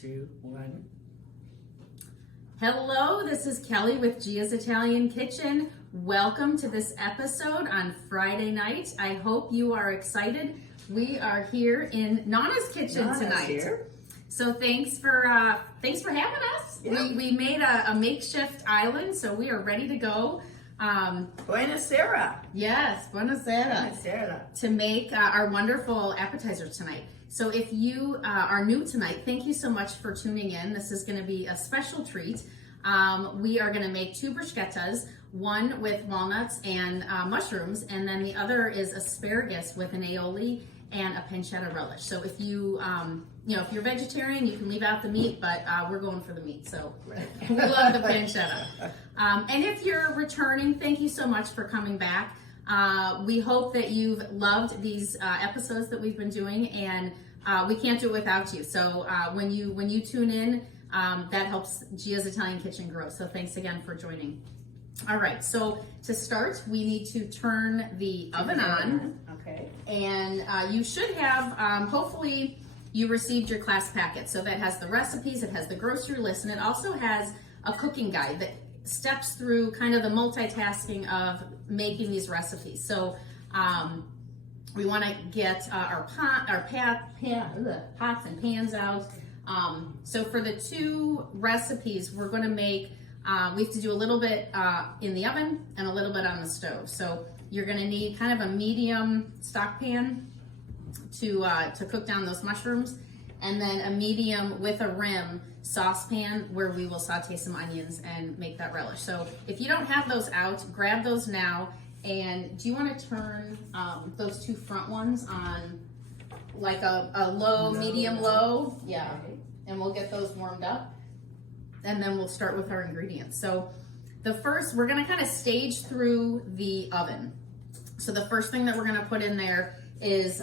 2, 1. Hello, this is Kelly with Gia's Italian Kitchen. Welcome to this episode on Friday night. I hope you are excited. We are here in Nana's kitchen tonight. Here. So thanks for having us. Yeah. We made a makeshift island, so we are ready to go. Buonasera. Yes, buonasera. Buonasera. To make our wonderful appetizer tonight. So if you are new tonight, thank you so much for tuning in. This is going to be a special treat. We are going to make 2 bruschettas, one with walnuts and mushrooms, and then the other is asparagus with an aioli and a pancetta relish. So if you, if you're vegetarian, you can leave out the meat, but we're going for the meat. So we love the pancetta. And if you're returning, thank you so much for coming back. We hope that you've loved these episodes that we've been doing, and we can't do it without you. So when you tune in, that helps Gia's Italian Kitchen grow. So thanks again for joining. All right, so to start, we need to turn the oven on. Okay. And you should have, hopefully you received your class packet. So that has the recipes, it has the grocery list, and it also has a cooking guide that steps through kind of the multitasking of making these recipes. So we want to get our pots and pans out. So for the 2 recipes, we're going to make, we have to do a little bit in the oven and a little bit on the stove. So you're going to need kind of a medium stock pan to cook down those mushrooms, and then a medium with a rim saucepan where we will saute some onions and make that relish. So if you don't have those out, grab those now. And do you want to turn those 2 front ones on like a low, medium, low? Yeah. Okay. And we'll get those warmed up. And then we'll start with our ingredients. So the first, we're gonna kind of stage through the oven. So the first thing that we're gonna put in there is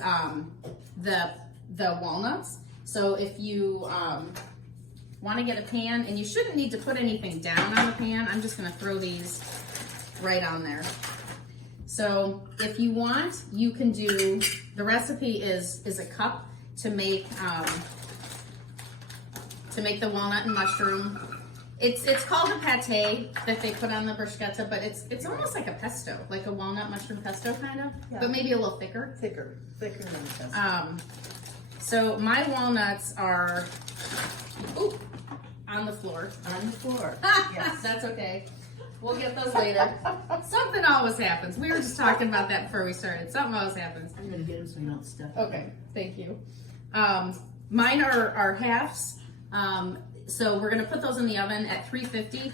the walnuts. So if you wanna get a pan, and you shouldn't need to put anything down on the pan, I'm just gonna throw these right on there. So if you want, you can do, the recipe is a cup to make the walnut and mushroom. It's called a pate that they put on the bruschetta, but it's almost like a pesto, like a walnut mushroom pesto kind of, Yeah. but maybe a little thicker. Thicker than pesto. So my walnuts are on the floor. On the floor. Yes. That's okay. We'll get those later. Something always happens. We were just talking about that before we started. Something always happens. I'm gonna get them so we don't stuff. Okay, thank you. Mine are halves. So we're gonna put those in the oven at 350.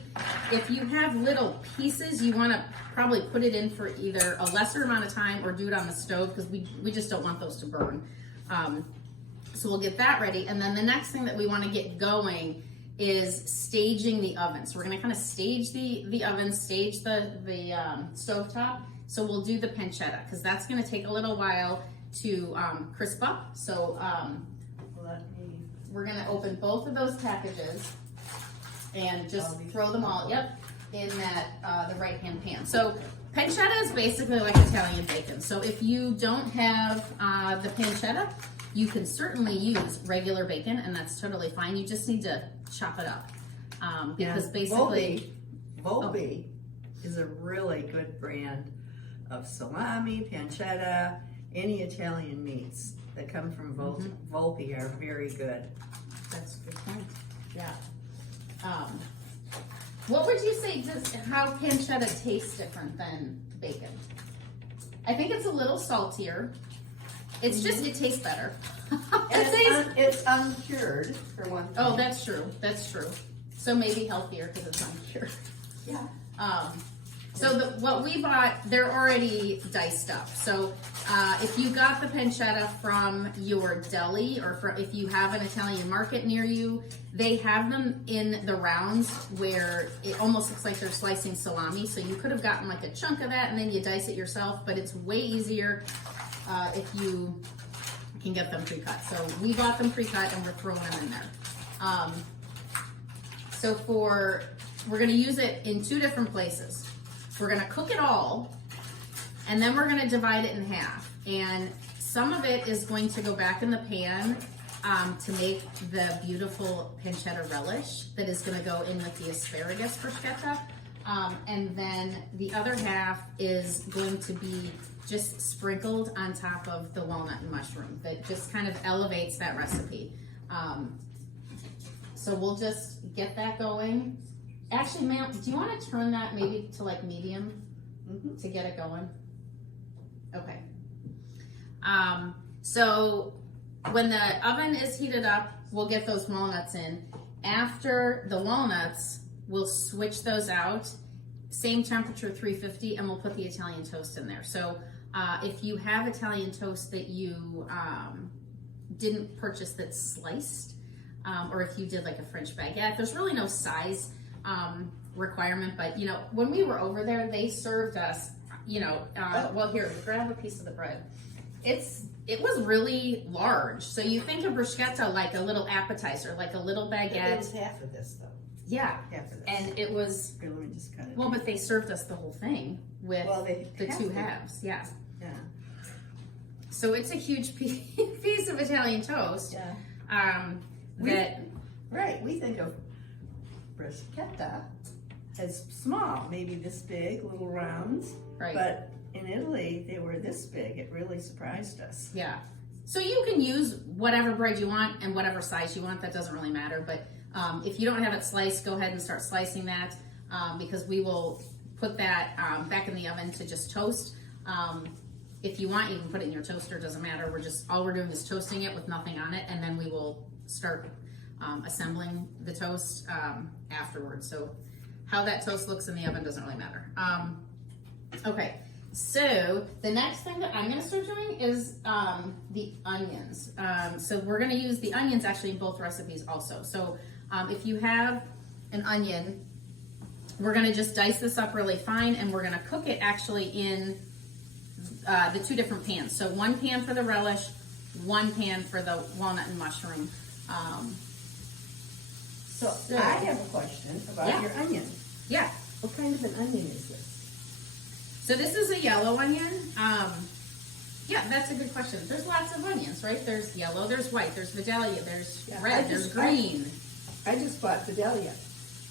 If you have little pieces, you wanna probably put it in for either a lesser amount of time or do it on the stove, because we just don't want those to burn. So we'll get that ready. And then the next thing that we wanna get going is staging the oven. So we're gonna kind of stage the oven, stage the stovetop. So we'll do the pancetta, because that's gonna take a little while to crisp up. So we're gonna open both of those packages and just throw them all, in that the right-hand pan. So pancetta is basically like Italian bacon. So if you don't have the pancetta, you can certainly use regular bacon, and that's totally fine. You just need to chop it up, because basically Volpe is a really good brand of salami, pancetta, any Italian meats that come from Volpe are very good. That's a good point. Yeah. What would you say, how pancetta tastes different than bacon? I think it's a little saltier. It's just, it tastes better. It's uncured, for one thing. Oh, that's true. That's true. So maybe healthier because it's uncured. Yeah. So what we bought, they're already diced up. So if you got the pancetta from your deli, or if you have an Italian market near you, they have them in the rounds where it almost looks like they're slicing salami. So you could have gotten like a chunk of that and then you dice it yourself, but it's way easier if you can get them pre-cut. So we bought them pre-cut and we're throwing them in there. So we're gonna use it in 2 different places. We're gonna cook it all, and then we're gonna divide it in half. And some of it is going to go back in the pan to make the beautiful pancetta relish that is gonna go in with the asparagus bruschetta. And then the other half is going to be just sprinkled on top of the walnut and mushroom. That just kind of elevates that recipe. So we'll just get that going. Actually, ma'am, do you want to turn that maybe to like medium to get it going? Okay. So when the oven is heated up, we'll get those walnuts in. After the walnuts, we'll switch those out. Same temperature, 350, and we'll put the Italian toast in there. So if you have Italian toast that you didn't purchase that's sliced, or if you did like a French baguette, there's really no size requirement, but you know, when we were over there, they served us, you know, well here, grab a piece of the bread. It was really large. So you think of bruschetta like a little appetizer, like a little baguette. It was half of this though. Yeah, Half of this. and it was, Here, let me just cut it. well, but they served us the whole thing with the have two to. halves, yeah. Yeah. So it's a huge piece of Italian toast. Yeah. That We think of bruschetta as small, maybe this big, little rounds. right. But in Italy, they were this big. It really surprised us. Yeah. So you can use whatever bread you want and whatever size you want. That doesn't really matter. But if you don't have it sliced, go ahead and start slicing that because we will put that back in the oven to just toast. If you want, you can put it in your toaster. It doesn't matter. All we're doing is toasting it with nothing on it, and then we will start assembling the toast afterwards. So how that toast looks in the oven doesn't really matter. Okay. So the next thing that I'm going to start doing is the onions. So we're going to use the onions actually in both recipes also. So if you have an onion, we're going to just dice this up really fine, and we're going to cook it actually in the two different pans. So one pan for the relish, one pan for the walnut and mushroom. So I have a question about your onion. Yeah. What kind of an onion is this? So this is a yellow onion. Yeah, that's a good question. There's lots of onions, right? There's yellow, there's white, there's Vidalia, there's red, there's green. I just bought Vidalia,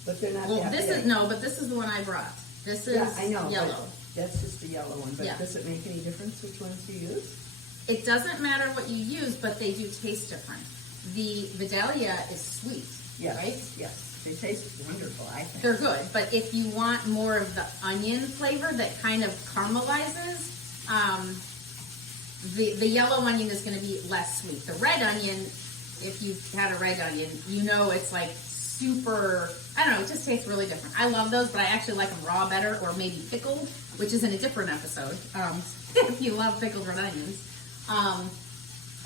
but they're not Well, that this big. is, no, but this is the one I brought. This is I know, yellow. but that's just a yellow one. But Yeah. does it make any difference which ones you use? It doesn't matter what you use, but they do taste different. The Vidalia is sweet, Yes, right? yes. They taste wonderful, I think. They're good, but if you want more of the onion flavor that kind of caramelizes, the yellow onion is going to be less sweet. The red onion, if you've had a red onion, you know it's like super, I don't know, it just tastes really different. I love those, but I actually like them raw better, or maybe pickled, which is in a different episode, if you love pickled red onions.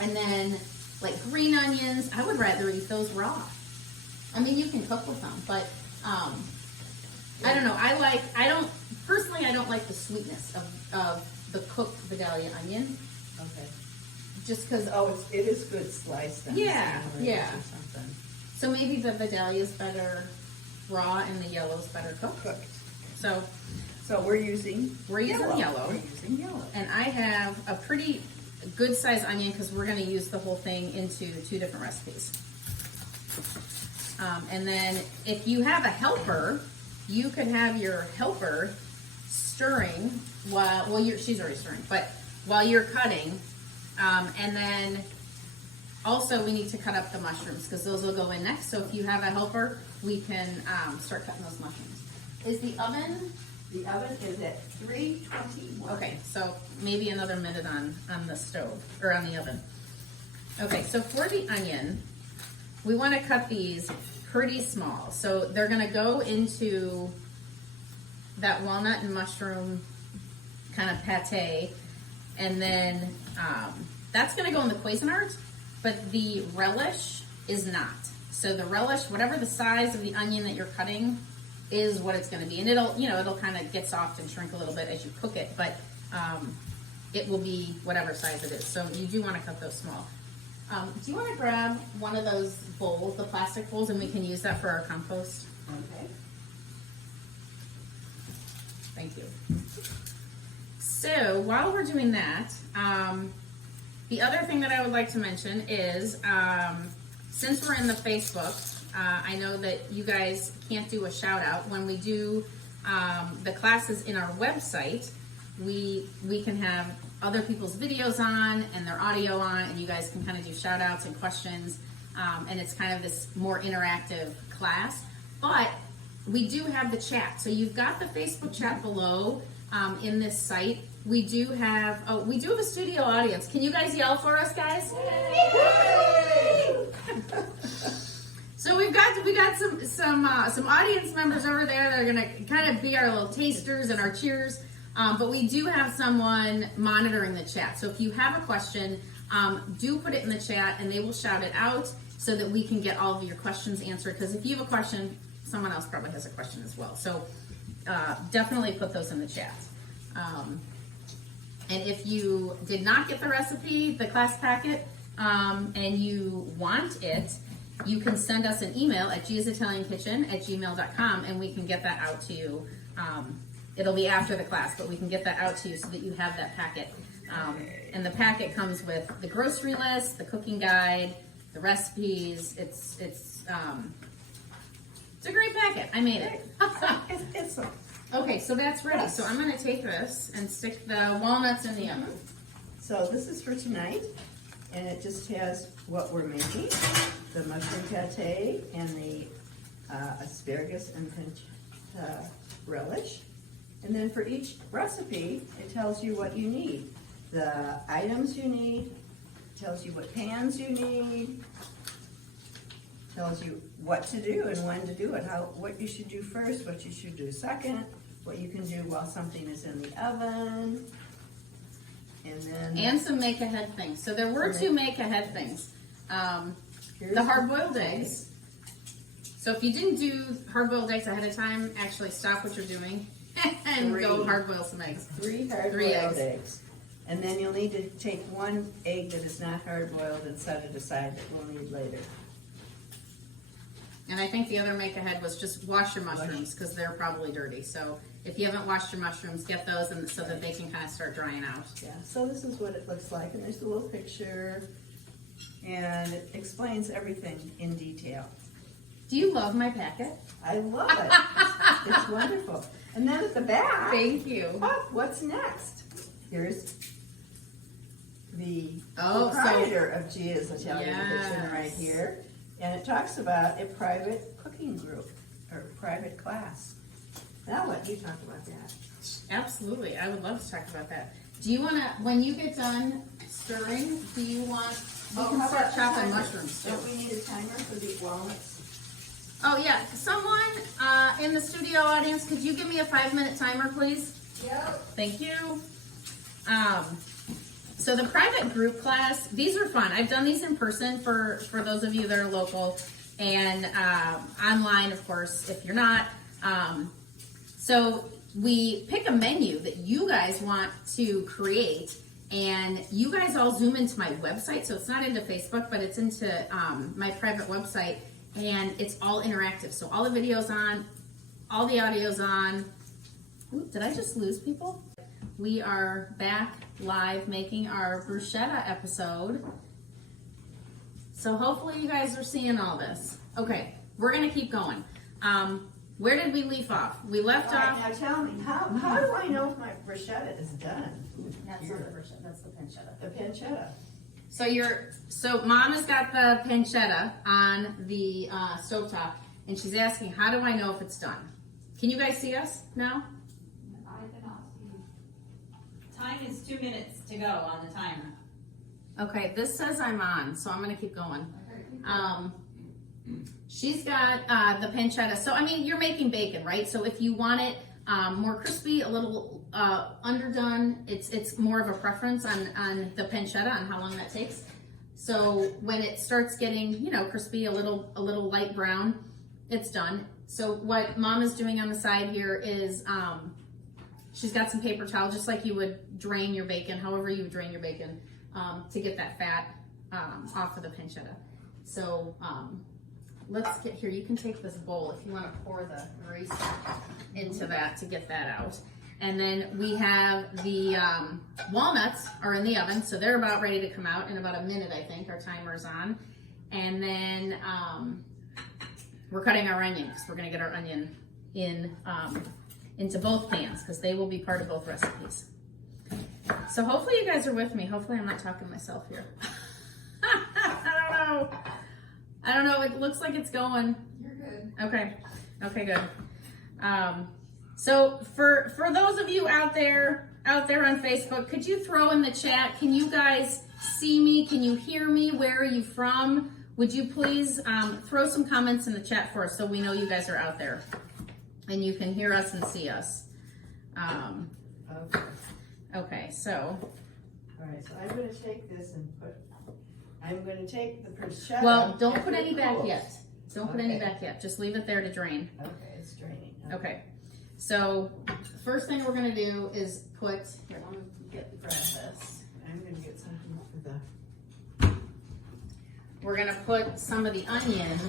And then, like green onions, I would rather eat those raw. I mean, you can cook with them, but I don't know. Personally, I don't like the sweetness of the cooked Vidalia onion. Okay. Just because, It is good sliced. on Yeah, sandwich yeah. Or something. so maybe the Vidalia is better raw and the yellow is better cooked. Cooked. So So we're using yellow. We're using yellow. And I have a pretty good size onion because we're going to use the whole thing into two different recipes. And then if you have a helper, you can have your helper stirring she's already stirring, but while you're cutting. And then also we need to cut up the mushrooms because those will go in next. So if you have a helper, we can start cutting those mushrooms. Is the oven? The oven is at 321. Okay, so maybe another minute on the stove, or on the oven. Okay, so for the onion, we want to cut these pretty small. So they're going to go into that walnut and mushroom kind of pate, and then that's going to go in the Cuisinart, but the relish is not. So the relish, whatever the size of the onion that you're cutting, is what it's going to be, and it'll kind of get soft and shrink a little bit as you cook it, but it will be whatever size it is. So you do want to cut those small. Do you want to grab one of those bowls, the plastic bowls, and we can use that for our compost? Okay. Thank you. So while we're doing that, The other thing that I would like to mention is, since we're in the Facebook, I know that you guys can't do a shout out. When we do the classes in our website, we can have other people's videos on and their audio on, and you guys can kind of do shout outs and questions, and it's kind of this more interactive class. But we do have the chat. So you've got the Facebook chat below in this site. We do have a studio audience. Can you guys yell for us, guys? Yay! So we got some audience members over there that are gonna kind of be our little tasters and our cheers. But we do have someone monitoring the chat. So if you have a question, do put it in the chat and they will shout it out so that we can get all of your questions answered. Because if you have a question, someone else probably has a question as well. So definitely put those in the chat. And if you did not get the recipe, the class packet, and you want it, you can send us an email at giasitaliankitchen@gmail.com and we can get that out to you. It'll be after the class, but we can get that out to you so that you have that packet. And the packet comes with the grocery list, the cooking guide, the recipes. It's a great packet. I made it. Okay, so that's ready. So I'm gonna take this and stick the walnuts in the oven. So this is for tonight, and it just has what we're making, the mushroom pate and the asparagus and pancetta relish. And then for each recipe, it tells you what you need. The items you need, tells you what pans you need, tells you what to do and when to do it, what you should do first, what you should do second, what you can do while something is in the oven, and some make ahead things. So there were two make ahead things. The hard boiled eggs. So if you didn't do hard boiled eggs ahead of time, actually stop what you're doing and go hard boil some eggs. 3 hard boiled eggs. And then you'll need to take 1 egg that is not hard boiled and set it aside that we'll need later. And I think the other make ahead was just wash your mushrooms because they're probably dirty. So if you haven't washed your mushrooms, get those and so that they can kind of start drying out. Yeah, so this is what it looks like, and there's a little picture, and it explains everything in detail. Do you love my packet? I love it. It's wonderful. And then at the back, thank you. Oh, what's next? Here's the proprietor of Gia's Italian Kitchen right here. And it talks about a private cooking group or private class. Now let you talk about that. Absolutely, I would love to talk about that. Do you want to, when you get done stirring, do you want, we can start chopping mushrooms too. Don't we need a timer for the walnuts? Oh yeah, someone in the studio audience, could you give me a 5-minute timer, please? Yep. Thank you. So the private group class, these are fun. I've done these in person for those of you that are local, and online, of course, if you're not. So we pick a menu that you guys want to create, and you guys all zoom into my website. So it's not into Facebook, but it's into my private website, and it's all interactive. So all the videos on, all the audio's on. Ooh, did I just lose people? We are back live making our bruschetta episode. So hopefully you guys are seeing all this. Okay, we're gonna keep going. Where did we leave off? We left off. Now tell me, how do I know if my bruschetta is done? That's not the bruschetta, that's the pancetta. The pancetta. So Mom has got the pancetta on the stovetop, and she's asking, how do I know if it's done? Can you guys see us now? I cannot see. Time is 2 minutes to go on the timer. Okay, this says I'm on, so I'm gonna keep going. She's got the pancetta. So, I mean, you're making bacon, right? So if you want it more crispy, a little underdone, it's more of a preference on the pancetta, on how long that takes. So when it starts getting, crispy, a little light brown, it's done. So what Mom is doing on the side here is she's got some paper towel, just like you would drain your bacon, however you would drain your bacon, to get that fat off of the pancetta. So let's get here. You can take this bowl if you want to pour the grease into that to get that out. And then we have the walnuts are in the oven, so they're about ready to come out in about a minute, I think. Our timer's on. And then we're cutting our onion because we're going to get our onion in into both pans because they will be part of both recipes. So hopefully you guys are with me. Hopefully I'm not talking to myself here. I don't know. It looks like it's going. You're good. Okay. Okay, good. So for those of you out there on Facebook, could you throw in the chat? Can you guys see me? Can you hear me? Where are you from? Would you please throw some comments in the chat for us so we know you guys are out there and you can hear us and see us. Okay, so. All right, so I'm going to take this and I'm going to take the bruschetta. Well, don't put any back yet. Don't put any back yet. Just leave it there to drain. Okay, it's draining. Okay. So first thing we're going to do is put, here, let me grab this. I'm going to get something for the. We're going to put some of the onion.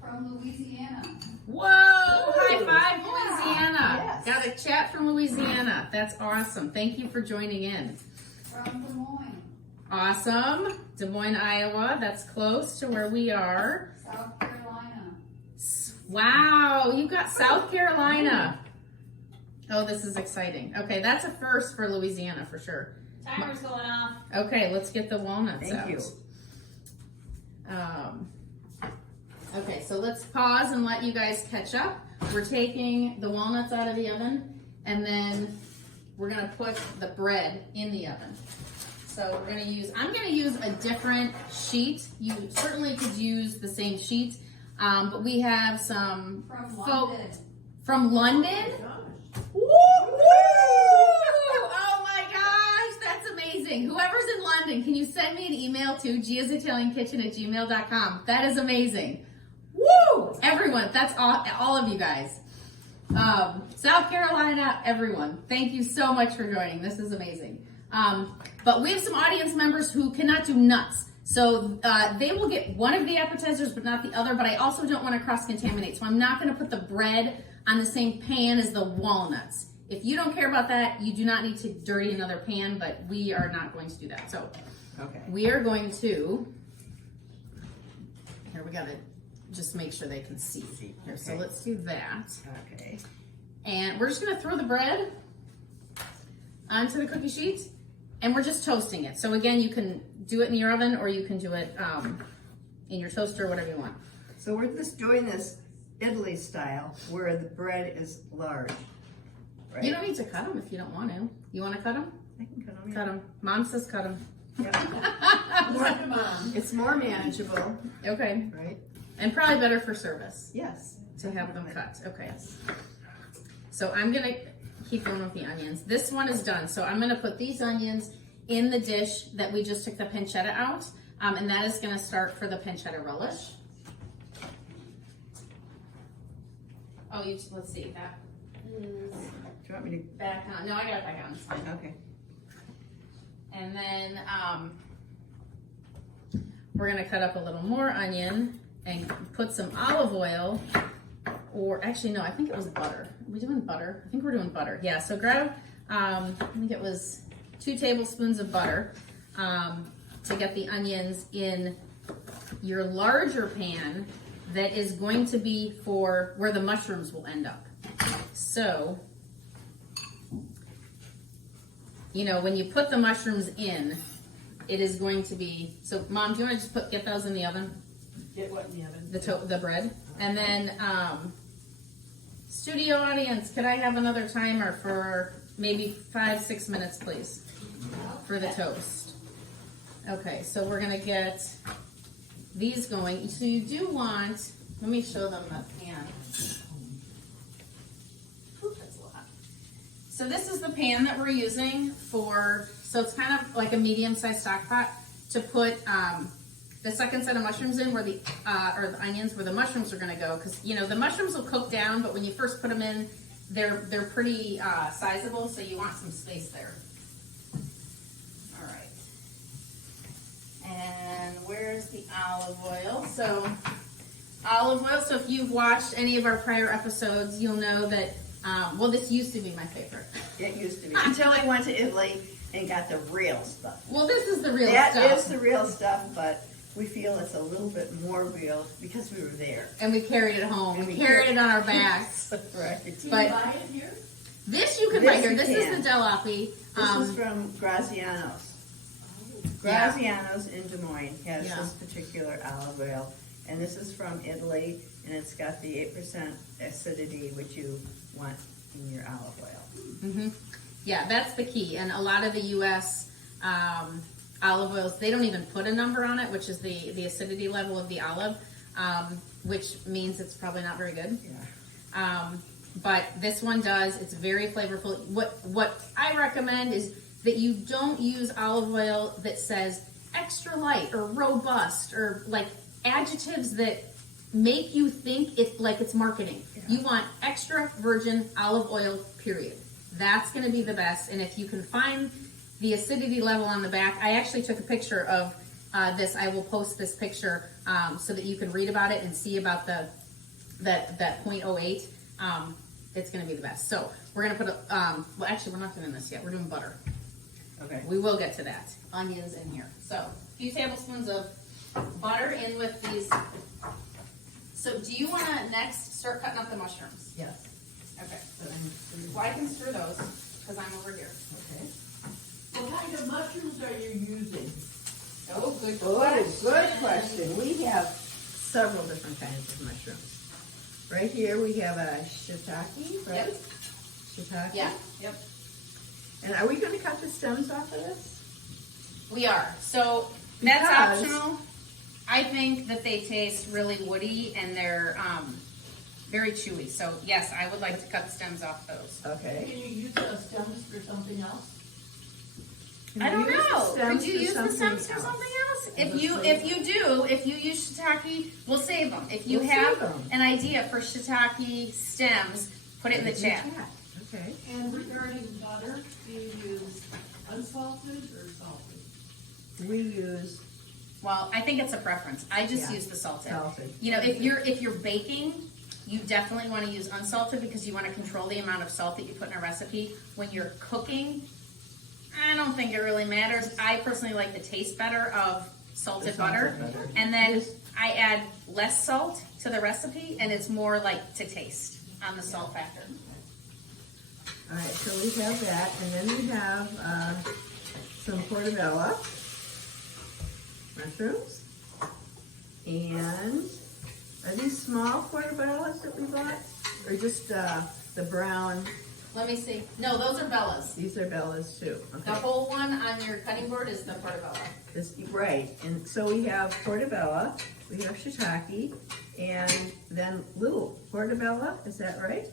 From Louisiana. Whoa! High five, Louisiana. Yes. Got a chat from Louisiana. That's awesome. Thank you for joining in. From Des Moines. Awesome. Des Moines, Iowa. That's close to where we are. South Carolina. Wow, you got South Carolina. Oh, this is exciting. Okay, that's a first for Louisiana for sure. Timer's going off. Okay, let's get the walnuts Thank out. you. Okay, so let's pause and let you guys catch up. We're taking the walnuts out of the oven, and then we're gonna put the bread in the oven. So we're gonna use, I'm gonna use a different sheet. You certainly could use the same sheet, but we have some From folk London. from London. Gosh. Woo! Oh my gosh, that's amazing. Whoever's in London, can you send me an email to giasitaliankitchen@gmail.com? That is amazing. Woo! Everyone, that's all of you guys. South Carolina, everyone, thank you so much for joining. This is amazing. But we have some audience members who cannot do nuts. So they will get one of the appetizers, but not the other. But I also don't want to cross-contaminate. So I'm not going to put the bread on the same pan as the walnuts. If you don't care about that, you do not need to dirty another pan, but we are not going to do that. So we are going to, here we got to just make sure they can see. Here, so let's do that. Okay. And we're just going to throw the bread onto the cookie sheet, and we're just toasting it. So again, you can do it in your oven or you can do it in your toaster, whatever you want. So we're just doing this Italy style where the bread is large. Right? You don't need to cut them if you don't want to. You want to cut them? I can cut them. Cut them. Mom says cut them. It's more manageable, Okay. right? And probably better for service Yes. to have them cut. Okay. So I'm going to keep going with the onions. This one is done. So I'm going to put these onions in the dish that we just took the pancetta out. And that is going to start for the pancetta relish. Oh, let's see. That is Do you want me to? back on. No, I got it back on. It's fine. Okay. And then we're going to cut up a little more onion and put some olive oil, or actually no, I think it was butter. Are we doing butter? I think we're doing butter. Yeah, so grab, I think it was 2 tablespoons of butter to get the onions in your larger pan that is going to be for where the mushrooms will end up. So, you know, when you put the mushrooms in, it is going to be, so Mom, do you want to just get those in the oven? Get what in the oven? The bread. And then, studio audience, could I have another timer for maybe 5-6 minutes, please, for the toast? Okay, so we're gonna get these going. So you do want, let me show them the pan. Ooh, that's a lot. So this is the pan that we're using for, so it's kind of like a medium-sized stock pot to put the second set of mushrooms in, where the or the onions, where the mushrooms are going to go, because you know the mushrooms will cook down, but when you first put them in, they're pretty sizable, so you want some space there. All right. And where's the olive oil? So olive oil. So if you've watched any of our prior episodes, you'll know that Well, this used to be my favorite. It used to be, until I went to Italy and got the real stuff. Well, this is the real That stuff. is the real stuff, but we feel it's a little bit more real because we were there. And we carried it home. And We we carried carried- it on our backs. Right. Can you But- buy it here? This you can This buy here. you This can. is the jalopy. This is from Graziano's. Graziano's in Des Moines has Yeah. this particular olive oil, and this is from Italy, and it's got the 8% acidity which you want in your olive oil. Yeah, that's the key. And a lot of the U.S. Olive oils, they don't even put a number on it, which is the acidity level of the olive, which means it's probably not very good. Yeah. But this one does. It's very flavorful. What I recommend is that you don't use olive oil that says extra light or robust or like adjectives that make you think it's like it's marketing. Yeah. You want extra virgin olive oil, period. That's going to be the best. And if you can find the acidity level on the back, I actually took a picture of this. I will post this picture so that you can read about it and see about that 0.08. It's going to be the best. So we're going to put well, actually, we're not doing this yet. We're doing butter. Okay. We will get to that. Onions in here. So a few tablespoons of butter in with these. So do you want to next start cutting up the mushrooms? Yes. Okay. Well, I can stir those because I'm over here. Okay. What kind of mushrooms are you using? Oh, good Oh, question. good question. We have several different kinds of mushrooms. Right here we have a shiitake, right? Yep. Shiitake. Yeah. Yep. And are we going to cut the stems off of this? We are. So that's Because- optional. I think that they taste really woody and they're very chewy. So yes, I would like to cut the stems off those. Okay. Can you use the stems for something else? I don't Use the know. stems Could you for use the something stems for else. something else? If you use shiitake, we'll save them. If you We'll have save 'em. an idea for shiitake stems, put it in the chat. Okay. And regarding butter, do you use unsalted or salted? We use Well, I think it's a preference. I just Yeah. use the salted. Salted. You know, if you're baking, you definitely want to use unsalted because you want to control the amount of salt that you put in a recipe. When you're cooking, I don't think it really matters. I personally like the taste better of salted The salted butter. butter. And then Yes. I add less salt to the recipe and it's more like to taste on the salt factor. All right, so we have that, and then we have some portobello mushrooms. And are these small portobellos that we bought, or just the brown? Let me see. No, those are bellas. These are bellas too. The Okay. whole one on your cutting board is the portobello. Right, and so we have portobello, we have shiitake, and then little portobello. Is that right?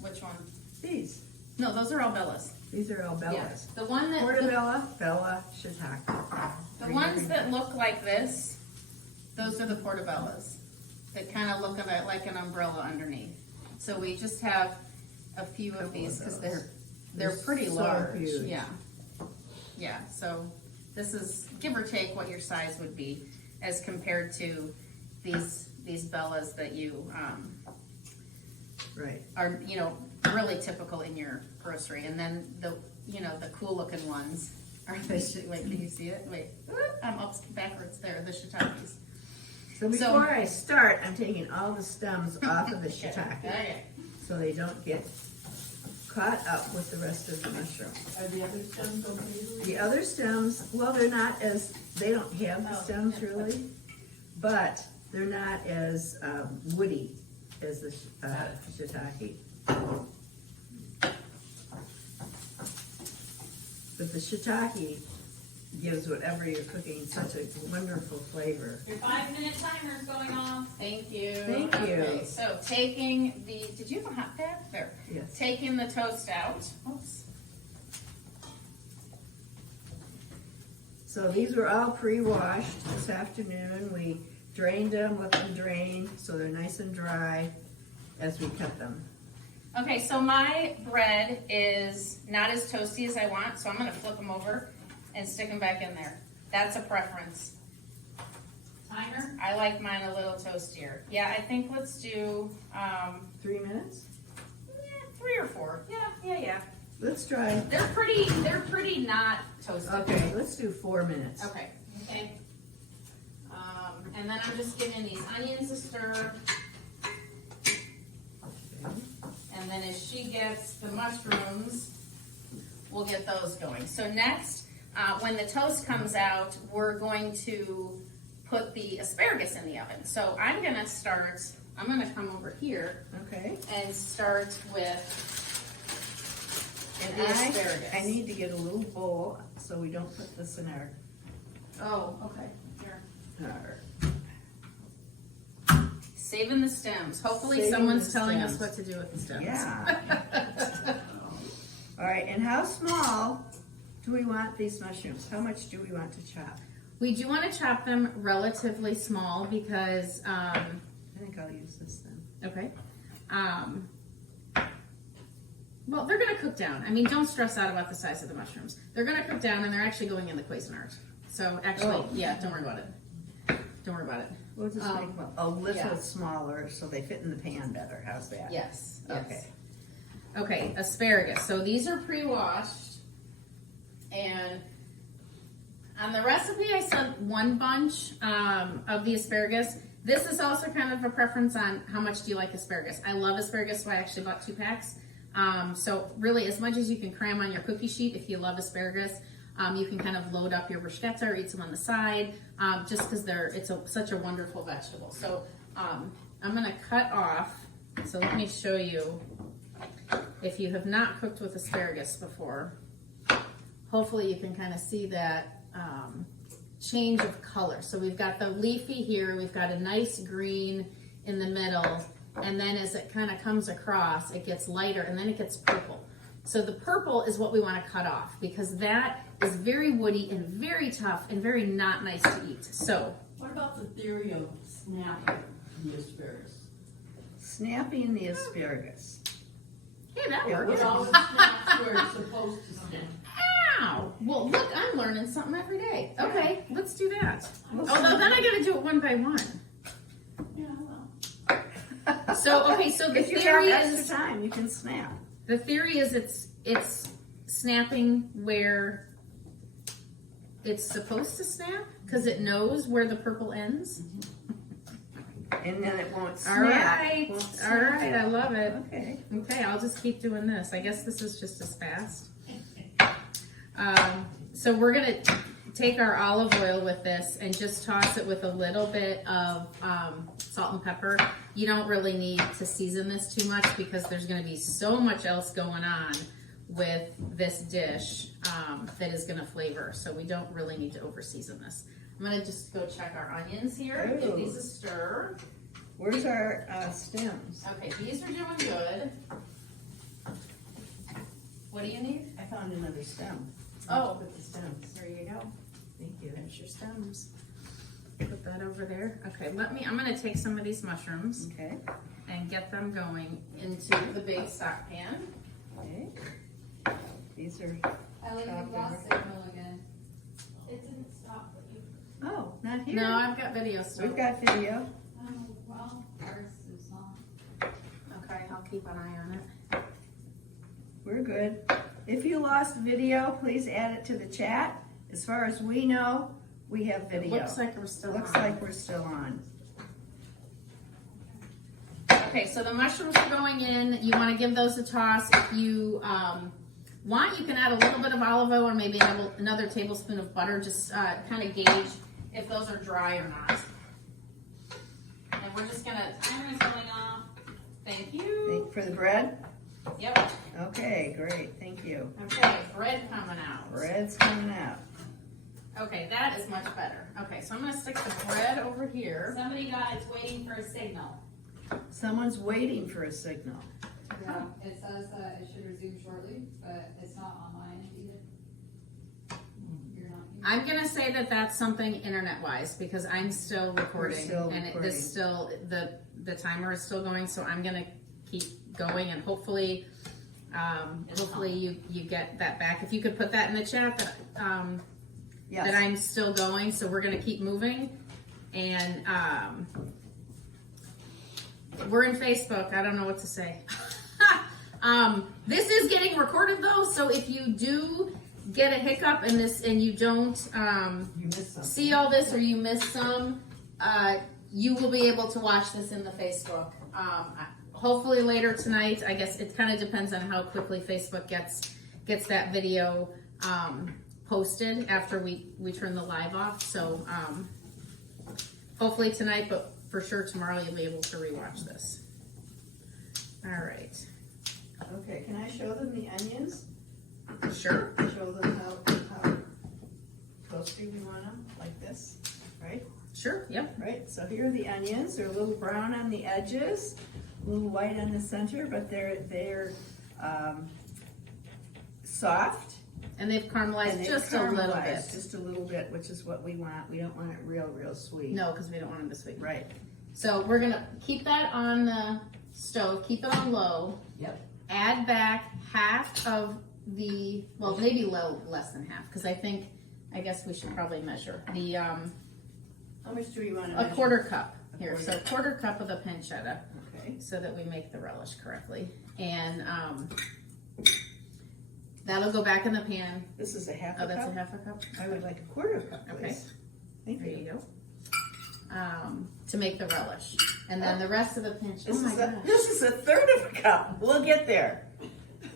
Which one? These. No, those are all bellas. These are all bellas. Yeah. The one that Portobello, bella, shiitake. the ones that look like this, those are the portobellos. That kind of look like an umbrella underneath. So we just have a few of these because they're They're pretty so large. huge. Yeah. Yeah. So this is give or take what your size would be as compared to these bellas that you Right. are really typical in your grocery. And then the cool looking ones are the wait, can you see it? Wait, I'm backwards there, the shiitakes. So before I start, I'm taking all the stems off of the shiitake, Okay. so they don't get caught up with the rest of the mushroom. Are the other stems okay? The other stems, well, they don't have the Oh, stems yeah. really, but they're not as woody as the shiitake. But the shiitake gives whatever you're cooking such a wonderful flavor. Your 5-minute timer's going off. Thank you. Thank you. Okay, so taking did you have a hot pad? There. Yes. Taking the toast out. Oops. So these were all pre-washed this afternoon. We drained them, let them drain, so they're nice and dry as we cut them. Okay, so my bread is not as toasty as I want, so I'm gonna flip them over and stick them back in there. That's a preference. Timer? I like mine a little toastier. Yeah, I think let's do, 3 minutes? 3 or 4. Yeah. Let's try. They're pretty not toasted. Okay, let's do 4 minutes. Okay. And then I'm just giving these onions a stir. And then as she gets the mushrooms, we'll get those going. So next, when the toast comes out, we're going to put the asparagus in the oven. So I'm gonna come over here Okay. and start with And the asparagus. I need to get a little bowl so we don't put this in our, Oh, okay. Here. our Saving the stems. Hopefully Saving someone's the telling us stems. what to do with the stems. Yeah. All right, and how small do we want these mushrooms? How much do we want to chop? We do want to chop them relatively small because, I think I'll use this then. okay. Well, they're going to cook down. I mean, don't stress out about the size of the mushrooms. They're going to cook down and they're actually going in the Cuisinart. So actually, yeah, don't worry about it. Don't worry about it. We'll just make them a little yeah. smaller so they fit in the pan better. How's that? Yes. Okay. Okay, asparagus. So these are pre-washed. And on the recipe, I said 1 bunch of the asparagus. This is also kind of a preference on how much do you like asparagus. I love asparagus, so I actually bought 2 packs. So really, as much as you can cram on your cookie sheet, if you love asparagus, you can kind of load up your bruschetta or eat some on the side, just because it's such a wonderful vegetable. So I'm gonna cut off. So let me show you. If you have not cooked with asparagus before, hopefully you can kind of see that change of color. So we've got the leafy here, we've got a nice green in the middle, and then as it kind of comes across, it gets lighter, and then it gets purple. So the purple is what we want to cut off because that is very woody and very tough and very not nice to eat. So What about the theory of snapping the asparagus? Snapping the asparagus. hey, that Yeah, works. It always snaps where it's supposed to snap. Ow! Well, look, I'm learning something every day. Okay, let's do that. We'll Although then I gotta do it 1 by 1. Yeah, well. So okay, so the If you have theory extra is time, you can snap. it's snapping where it's supposed to snap because it knows where the purple ends. And then it won't All snap. right, Won't all snap. right, I love it. Okay. Okay, I'll just keep doing this. I guess this is just as fast. So we're gonna take our olive oil with this and just toss it with a little bit of salt and pepper. You don't really need to season this too much because there's gonna be so much else going on with this dish that is gonna flavor. So we don't really need to over season this. I'm gonna just go check our onions here, give these a stir. Where's our stems? Okay, these are doing good. What do you need? I found another stem. Oh. Put the stems. There you go. Thank you. There's your stems. Put that over there. Okay, I'm gonna take some of these mushrooms Okay. and get them going into the big stock pan. Okay. These are, I like Chopped you lost over. signal again. It didn't stop, but you. oh, not here. No, I've got video still. We've got video. Oh, well, ours is not. Okay, I'll keep an eye on it. We're good. If you lost video, please add it to the chat. As far as we know, we have video. Looks like we're still Looks on. like we're still on. Okay, so the mushrooms are going in. You want to give those a toss. If you want, you can add a little bit of olive oil or maybe another tablespoon of butter. Just kind of gauge if those are dry or not. And we're just gonna. Timer's going off. Thank you. For the bread? Yep. Okay, great. Thank you. Okay, bread coming out. Bread's coming out. Okay, that is much better. Okay, so I'm gonna stick the bread over here. Somebody got it's waiting for a signal. Someone's waiting for a signal. Yeah, it says that it should resume shortly, but it's not on my end either. You're not. I'm gonna say that that's something internet-wise because I'm still recording, still and recording. this still the timer is still going. So I'm gonna keep going, and hopefully you get that back. If you could put that in the chat that Yes. that I'm still going. So we're gonna keep moving, and we're in Facebook. I don't know what to say. This is getting recorded though, so if you do get a hiccup in this and you don't You missed something. see all this or you miss some, you will be able to watch this in the Facebook. Hopefully later tonight. I guess it kind of depends on how quickly Facebook gets that video posted after we turn the live off. So hopefully tonight, but for sure tomorrow you'll be able to rewatch this. All right. Okay, can I show them the onions? Sure. Show them how toasty we want them, like this, right? Sure. Yep. Right, so here are the onions. They're a little brown on the edges, a little white on the center, but they're soft. And they've caramelized And they've just a little bit. caramelized just a little bit, which is what we want. We don't want it real sweet. No, because we don't want them to sweet. Right. So we're gonna keep that on the stove, keep it on low. Yep. Add back half of the, well, maybe less than half, because I guess we should probably measure the How much do we want to a measure? quarter cup A here. quarter. So a quarter cup of the pancetta, Okay. so that we make the relish correctly, and that'll go back in the pan. This is a half a Oh, that's cup? a half a cup. I would like a quarter cup, Okay. please. Thank There you. you go. To make the relish, and then the rest of the pancetta. This, Oh my gosh. this is a third of a cup. We'll get there.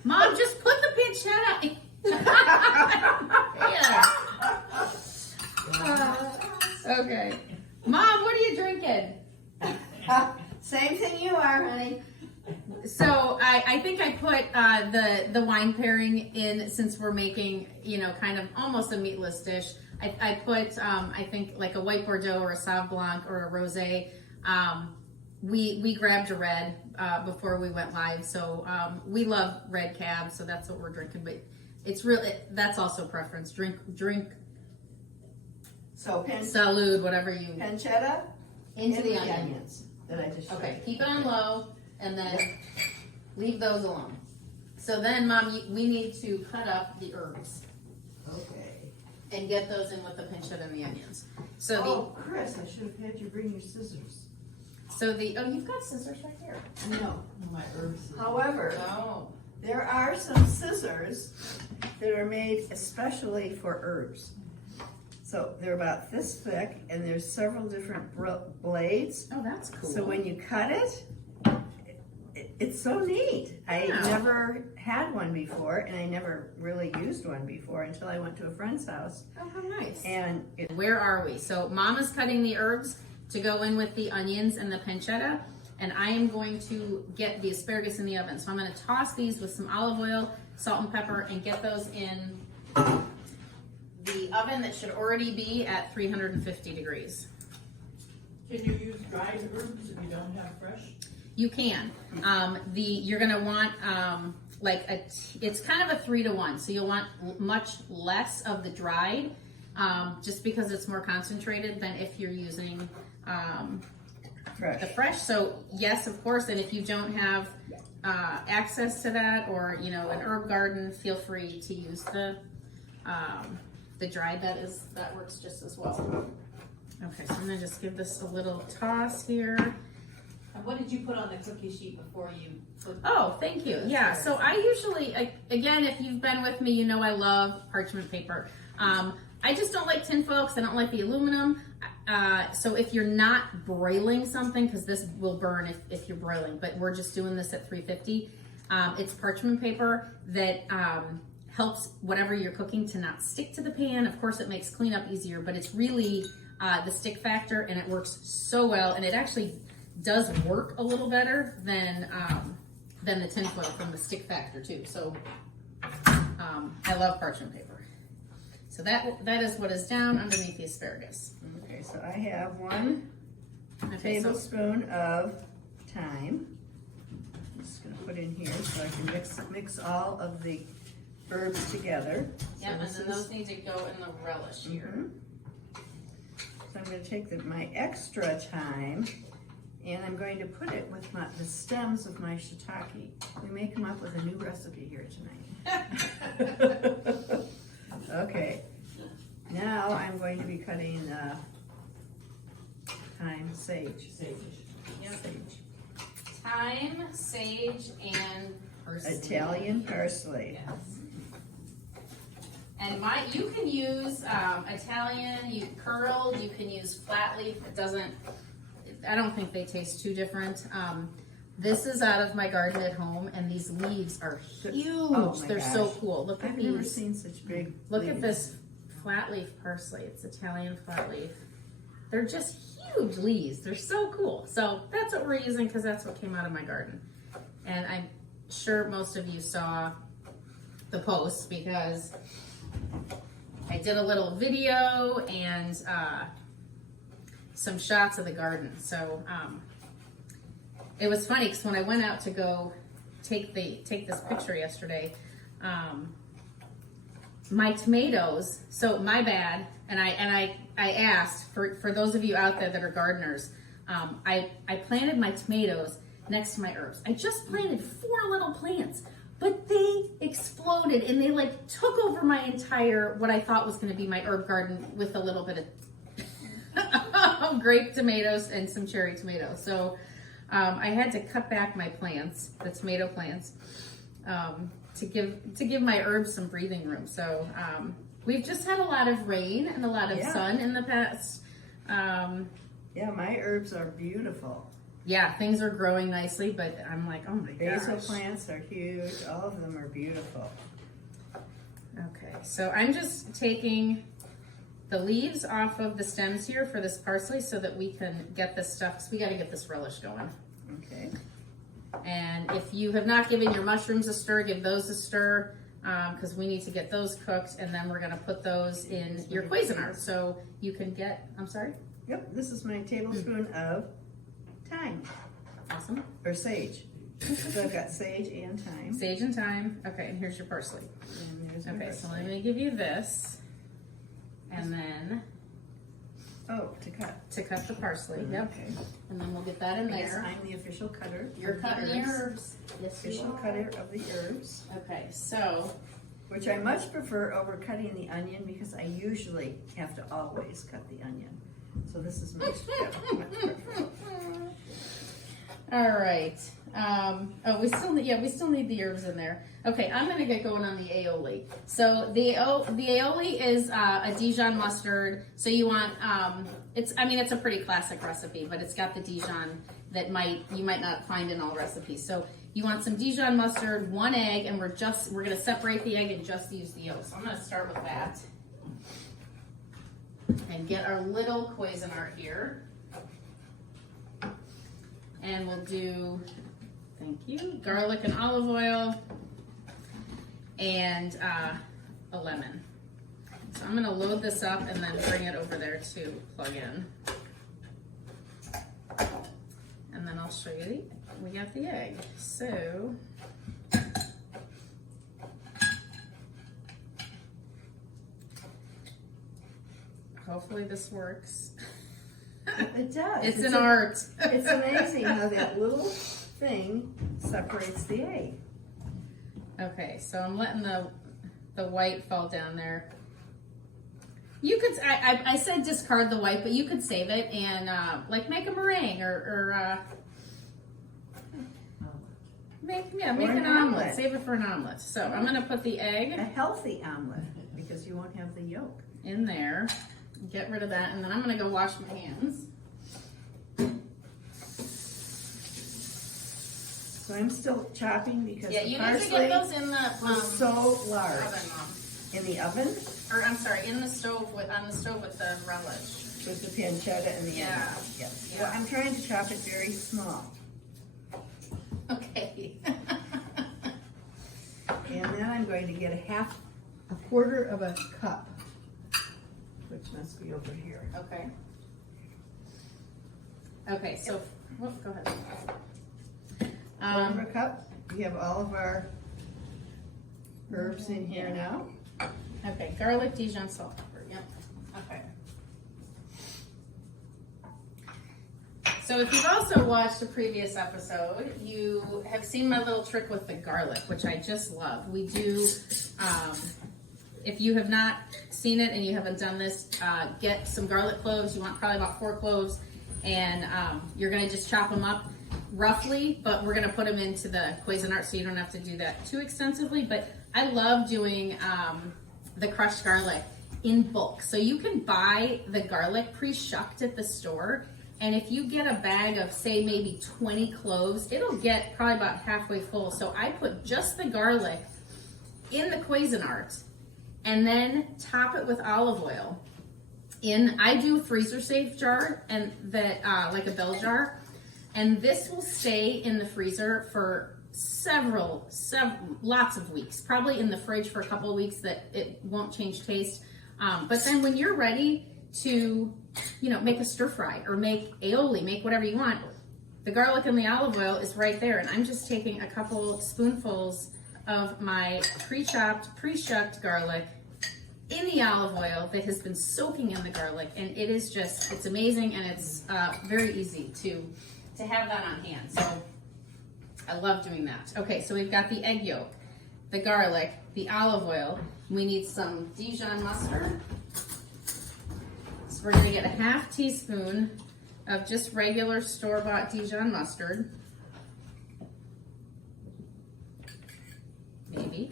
Mom, just put the pancetta in. Okay. Mom, what are you drinking? Same thing you are, honey. So I think I put the wine pairing in, since we're making, kind of almost a meatless dish. I put, I think, like a white Bordeaux or a Sauv Blanc or a Rosé. We grabbed a red before we went live, so we love red cab, so that's what we're drinking. But it's really, that's also preference. Drink, So salud, whatever you. pancetta Into the and onions. that I just showed Okay, you. keep it on low, and then leave those alone. So then, Mom, we need to cut up the herbs Okay. and get those in with the pancetta and the onions. So Oh, Chris, I should have had you bring your scissors. oh, you've got scissors right here. No. My herbs. However, Oh. there are some scissors that are made especially for herbs. So they're about this thick, and there's several different blades. Oh, that's cool. So when you cut it, it's so neat. I Yeah. never had one before, and I never really used one before until I went to a friend's house. Oh, how nice. And Where are we? So Mom is cutting the herbs to go in with the onions and the pancetta, and I am going to get the asparagus in the oven. So I'm going to toss these with some olive oil, salt and pepper, and get those in the oven that should already be at 350 degrees. Can you use dried herbs if you don't have fresh? You can. You're going to want it's kind of a 3-to-1, so you'll want much less of the dried, just because it's more concentrated than if you're using fresh. the fresh. So yes, of course, and if you don't have access to that, or an herb garden, feel free to use the dried. That works just as well. Okay, so I'm gonna just give this a little toss here. And what did you put on the cookie sheet before you put? Oh, thank you. Yeah, so I usually, again, if you've been with me, I love parchment paper. I just don't like tinfoil because I don't like the aluminum. So if you're not broiling something, because this will burn if you're broiling, but we're just doing this at 350, it's parchment paper that helps whatever you're cooking to not stick to the pan. Of course, it makes cleanup easier, but it's really the stick factor, and it works so well, and it actually does work a little better than the tinfoil from the stick factor too. So I love parchment paper. So that is what is down underneath the asparagus. Okay, so I have 1 Okay, so tablespoon of thyme. I'm just going to put in here so I can mix all of the herbs together. yeah, and this then is- those need to go in the relish here. Mhm. So I'm going to take my extra thyme, and I'm going to put it with the stems of my shiitake. We may come up with a new recipe here tonight. Okay, now I'm going to be cutting thyme, sage. Sage. Yep. Sage. Thyme, sage, and parsley. Italian parsley. Yes. And you can use Italian, curled, you can use flat leaf. It doesn't, I don't think they taste too different. This is out of my garden at home, and these leaves are huge. Oh my They're gosh. so cool. Look at I've these. never seen such big Look leaves. at this flat leaf parsley. It's Italian flat leaf. They're just huge leaves. They're so cool. So that's what we're using because that's what came out of my garden. And I'm sure most of you saw the post because I did a little video and some shots of the garden. So it was funny because when I went out to go take this picture yesterday, my tomatoes. So my bad. And I asked for those of you out there that are gardeners. I planted my tomatoes next to my herbs. I just planted 4 little plants, but they exploded and they like took over my entire, what I thought was going to be my herb garden with a little bit of grape tomatoes and some cherry tomatoes. So I had to cut back my plants, the tomato plants, to give my herbs some breathing room. So we've just had a lot of rain and a lot of sun in the past. Yeah, my herbs are beautiful. Yeah, things are growing nicely, but I'm like, oh my Basil gosh. plants are huge. All of them are beautiful. Okay, so I'm just taking the leaves off of the stems here for this parsley so that we can get this stuff, because we got to get this relish going. Okay. And if you have not given your mushrooms a stir, give those a stir, because we need to get those cooked, and then we're going to put those in your Cuisinart. So you can get, I'm sorry? Yep, this is my tablespoon of thyme, Awesome. or sage. So I've got sage and thyme. Sage and thyme. Okay, and here's your parsley. And there's my Okay, so parsley. I'm going to give you this, and then Oh, to cut. to cut the parsley. Yep. Okay. And then we'll get that in Yes, there. I'm the official cutter. You're of the cutting the herbs. herbs. Yes, you Official are. cutter of the herbs, Okay, so which I much prefer over cutting the onion because I usually have to always cut the onion. So this is much better. Much preferable. all right. We still need the herbs in there. Okay, I'm gonna get going on the aioli. So the aioli is a Dijon mustard. So you want it's a pretty classic recipe, but it's got the Dijon that you might not find in all recipes. So you want some Dijon mustard, 1 egg, and we're gonna separate the egg and just use the yolk. So I'm gonna start with that and get our little Cuisinart here. And we'll do, thank you, garlic and olive oil and a lemon. So I'm gonna load this up and then bring it over there to plug in. And then I'll show you, we got the egg. So, hopefully this works. It does. It's an art. It's amazing how that little thing separates the egg. Okay, so I'm letting the white fall down there. You could, I said discard the white, but you could save it and like make a meringue or make an omelet. Save it for an omelet. So I'm gonna put the A egg healthy omelet because you won't have the yolk. in there. Get rid of that, and then I'm gonna go wash my hands. So I'm still chopping because Yeah, the you need to parsley get those in the was so large. oven, Mom. In the oven Or I'm sorry, in the stove on the stove with the relish. with the pancetta and the Yeah. onion. Yes. Yeah. Well, I'm trying to chop it very small. Okay. And then I'm going to get a quarter of a cup, which must be over here. Okay. Okay, so, whoop, go ahead. Quarter of a cup. We have all of our herbs in here now. Okay, garlic, Dijon salt, pepper, yep, okay. So if you've also watched a previous episode, you have seen my little trick with the garlic, which I just love. We do, if you have not seen it and you haven't done this, get some garlic cloves. You want probably about 4 cloves, and you're gonna just chop them up. roughly, but we're gonna put them into the Cuisinart so you don't have to do that too extensively. But I love doing the crushed garlic in bulk. So you can buy the garlic pre-shucked at the store, and if you get a bag of, say, maybe 20 cloves, it'll get probably about halfway full. So I put just the garlic in the Cuisinart and then top it with olive oil. I do a freezer safe jar, and that like a bell jar, and this will stay in the freezer for lots of weeks, probably in the fridge for a couple of weeks that it won't change taste. But then when you're ready to, make a stir fry or make aioli, make whatever you want, the garlic and the olive oil is right there. And I'm just taking a couple spoonfuls of my pre-shucked garlic in the olive oil that has been soaking in the garlic. And it is it's amazing, and it's very easy to have that on hand. So I love doing that. Okay, so we've got the egg yolk, the garlic, the olive oil. We need some Dijon mustard. So we're gonna get a half teaspoon of just regular store-bought Dijon mustard. Maybe.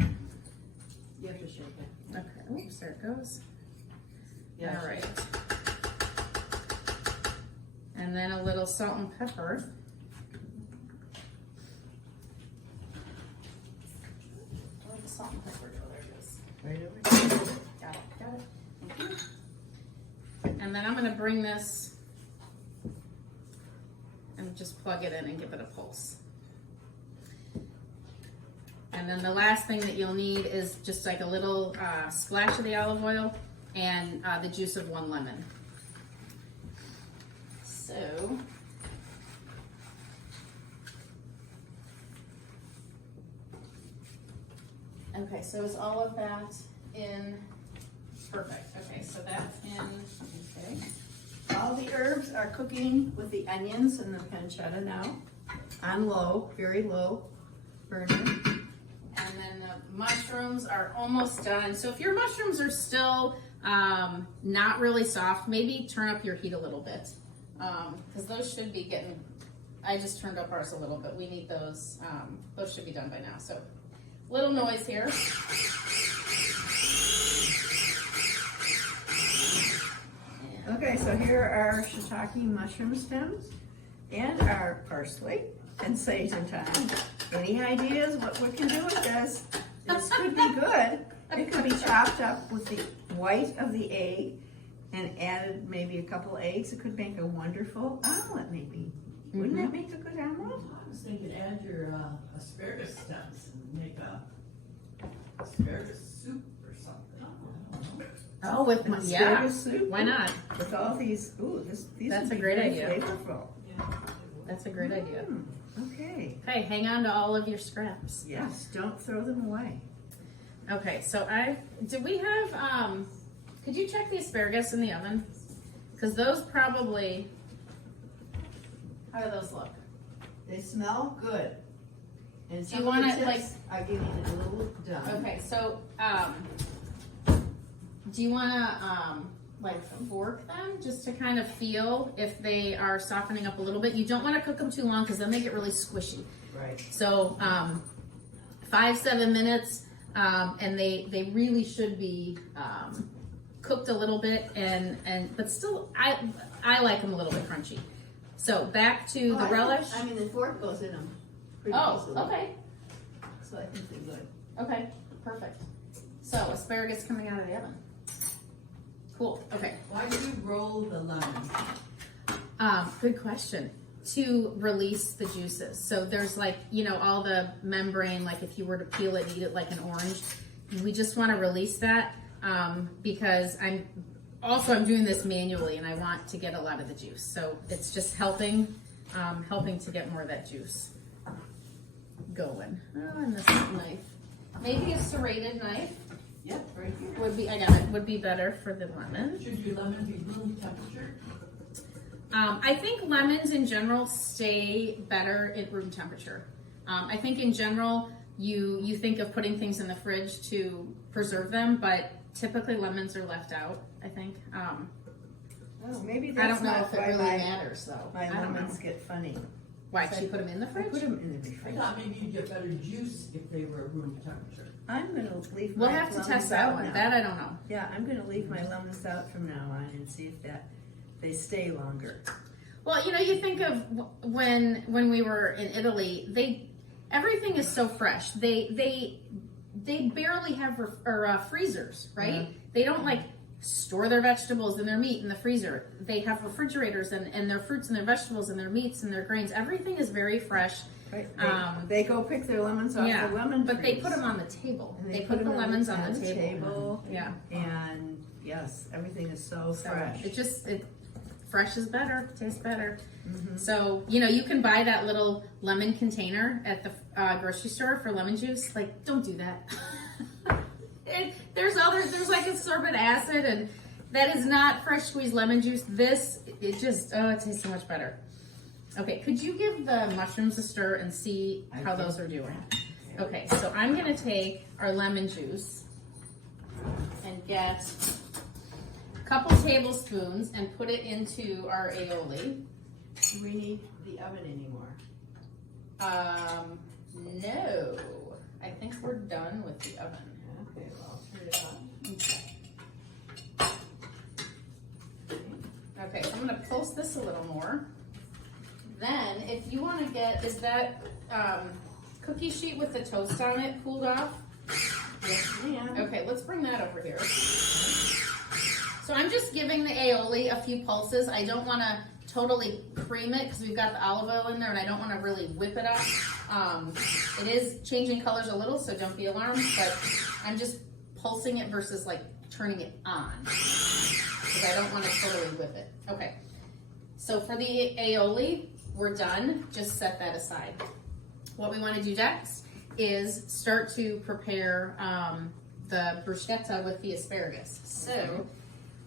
You have to shake it. Okay, oops, there it goes. Yeah. All right. And then a little salt and pepper. Where did the salt and pepper go? There it is. Right over here. Got it. Thank you. And then I'm gonna bring this and just plug it in and give it a pulse. And then the last thing that you'll need is just like a little splash of the olive oil and the juice of 1 lemon. So, okay, so is all of that in? Perfect. Okay, so that's in. Okay. All the herbs are cooking with the onions and the pancetta now, on low, very low burner. And then the mushrooms are almost done. So if your mushrooms are still not really soft, maybe turn up your heat a little bit. Because those should be getting, I just turned up ours a little bit. We need those should be done by now. So little noise here. Okay, so here are shiitake mushroom stems and our parsley and sage and thyme. Any ideas what we can do with this? This could be good. It could be chopped up with the white of the egg and added maybe a couple eggs. It could make a wonderful omelet maybe. Wouldn't that make a good omelet? I was thinking add your asparagus stems and make a asparagus soup or something. I don't know. Oh, with An asparagus soup? Why not? With all these, these That's would a be great very idea. flavorful. Yeah. That's a great idea. Okay. Okay, hang on to all of your scraps. Yes, don't throw them away. Okay, so did we have, could you check the asparagus in the oven? Because those probably, how do those look? They smell good. And Do you some of want the it, tips like- are giving it a little done. Okay, so, do you wanna, fork them just to kind of feel if they are softening up a little bit? You don't wanna cook them too long because then they get really squishy. Right. So, 5-7 minutes, and they really should be, cooked a little bit but still, I like them a little bit crunchy. So back to the relish. I mean, the fork goes in them pretty Oh, easily. okay, So I think they're good. okay, perfect. So asparagus coming out of the oven. Cool, okay. Why do you roll the lemon? Good question. To release the juices. So there's all the membrane, like if you were to peel it, eat it like an orange. We just want to release that because I'm doing this manually and I want to get a lot of the juice. So it's just helping to get more of that juice going. Oh, and this knife. Maybe a serrated knife Yep, right here. would be better for the lemon. Should your lemon be room temperature? I think lemons in general stay better at room temperature. I think in general you think of putting things in the fridge to preserve them, but typically lemons are left out, I think. Oh, maybe I that's don't know not if it why really my matters though. my I don't know. lemons get funny. Why, she put them in the I fridge? put them in the I refrigerator. thought maybe you'd get better juice if they were room temperature. I'm gonna leave We'll my have to lemons test that out one. now. That I don't know. Yeah, I'm gonna leave my lemons out from now on and see if they stay longer. Well, you know, you think of when we were in Italy, everything is so fresh. They barely have freezers, right? Yeah. They don't like store their vegetables and their meat in the freezer. They have refrigerators and their fruits and their vegetables and their meats and their grains. Everything is very fresh. Right? They go pick their lemons off the lemon but they trees. put them on the table. And They put the them lemons on the table. table. Yeah. And yes, everything is so So fresh. fresh is better, tastes better. Mhm. So, you know, you can buy that little lemon container at the grocery store for lemon juice. Like, don't do that. There's like ascorbic acid, and that is not fresh squeezed lemon juice. It tastes so much better. Okay, could you give the mushrooms a stir and see how those are doing? Okay, so I'm gonna take our lemon juice and get a couple tablespoons and put it into our aioli. Do we need the oven anymore? No. I think we're done with the oven. Okay, well, I'll turn it on. Okay, so I'm gonna pulse this a little more. Then, if you wanna is that cookie sheet with the toast on it cooled off? Yes, ma'am. Okay, let's bring that over here. So I'm just giving the aioli a few pulses. I don't wanna totally cream it because we've got the olive oil in there and I don't wanna really whip it up. It is changing colors a little, so don't be alarmed, but I'm just pulsing it versus like turning it on because I don't wanna totally whip it. Okay, so for the aioli, we're done. Just set that aside. What we wanna do next is start to prepare the bruschetta with the asparagus. So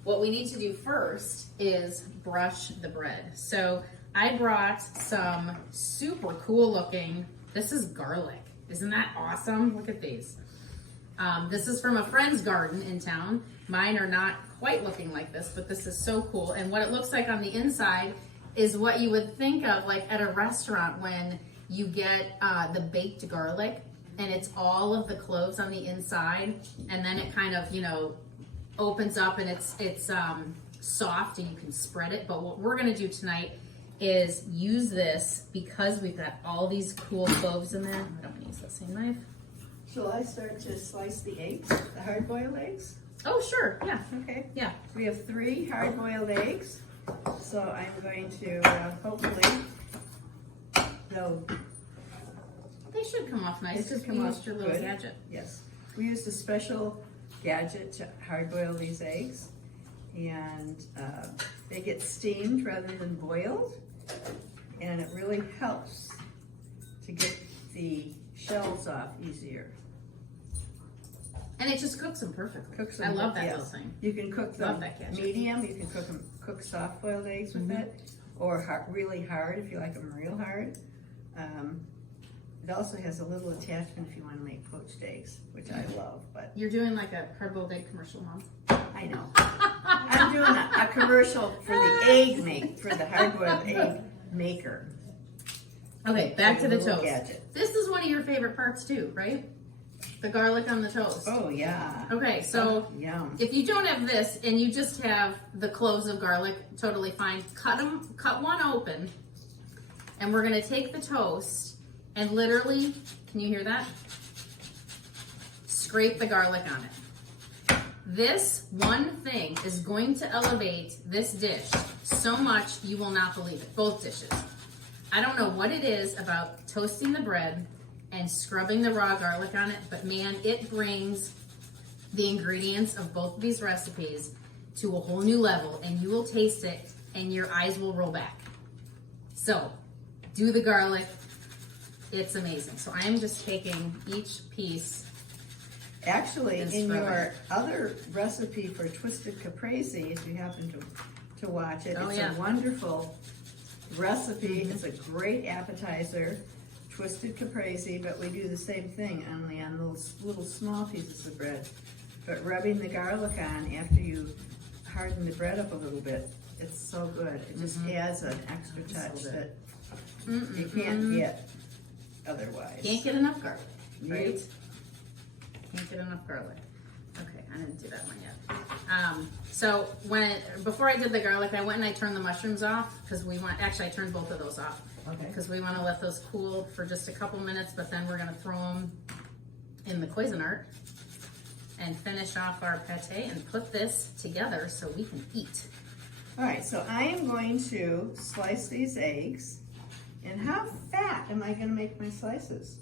what we need to do first is brush the bread. So I brought some super cool looking, this is garlic. Isn't that awesome? Look at these. This is from a friend's garden in town. Mine are not quite looking like this, but this is so cool. And what it looks like on the inside is what you would think of like at a restaurant when you get the baked garlic and it's all of the cloves on the inside, and then it kind of, you know, opens up and it's soft and you can spread it. But what we're gonna do tonight is use this because we've got all these cool cloves in there. I don't wanna use that same knife. Shall I start to slice the eggs, the hard-boiled eggs? Oh, sure, yeah, Okay. yeah. We have 3 hard-boiled eggs, so I'm going to hopefully they'll. They should come off nice They should because come we off used your little good. gadget. Yes, we used a special gadget to hard-boil these eggs, and they get steamed rather than boiled, and it really helps to get the shells off easier. And it just cooks them perfectly. Cooks I them, love that yes. little thing. You can cook Love them that gadget. medium, you can cook soft-boiled eggs with it, or really hard if you like them real hard. It also has a little attachment if you want to make poached eggs, which I love, but You're doing like a hard-boiled egg commercial, Mom. I know. I'm doing a commercial for the hard-boiled egg maker. Okay, back to the Little toast. gadget. This is one of your favorite parts too, right? The garlic on the toast. Oh, yeah. Okay, so Yum. if you don't have this and you just have the cloves of garlic, totally fine. Cut one open, and we're gonna take the toast and literally, can you hear that? Scrape the garlic on it. This one thing is going to elevate this dish so much you will not believe it. Both dishes. I don't know what it is about toasting the bread and scrubbing the raw garlic on it, but man, it brings the ingredients of both of these recipes to a whole new level, and you will taste it and your eyes will roll back. So, do the garlic. It's amazing. So I am just taking each piece. Actually, And in scrub your other recipe for twisted caprese, if you happen to watch it, Oh, it's yeah. a wonderful recipe. It's a great appetizer, twisted caprese, but we do the same thing, only on those little small pieces of bread. But rubbing the garlic on after you harden the bread up a little bit, it's so good. It just adds an extra touch So good. You can't get otherwise. Can't get enough garlic, Nope. right? Can't get enough garlic. Okay, I didn't do that one yet. So before I did the garlic, I went and I turned the mushrooms off because actually I turned both of those off Okay. because we want to let those cool for just a couple minutes, but then we're gonna throw them in the Cuisinart and finish off our pate and put this together so we can eat. All right, so I am going to slice these eggs. And how fat am I gonna make my slices?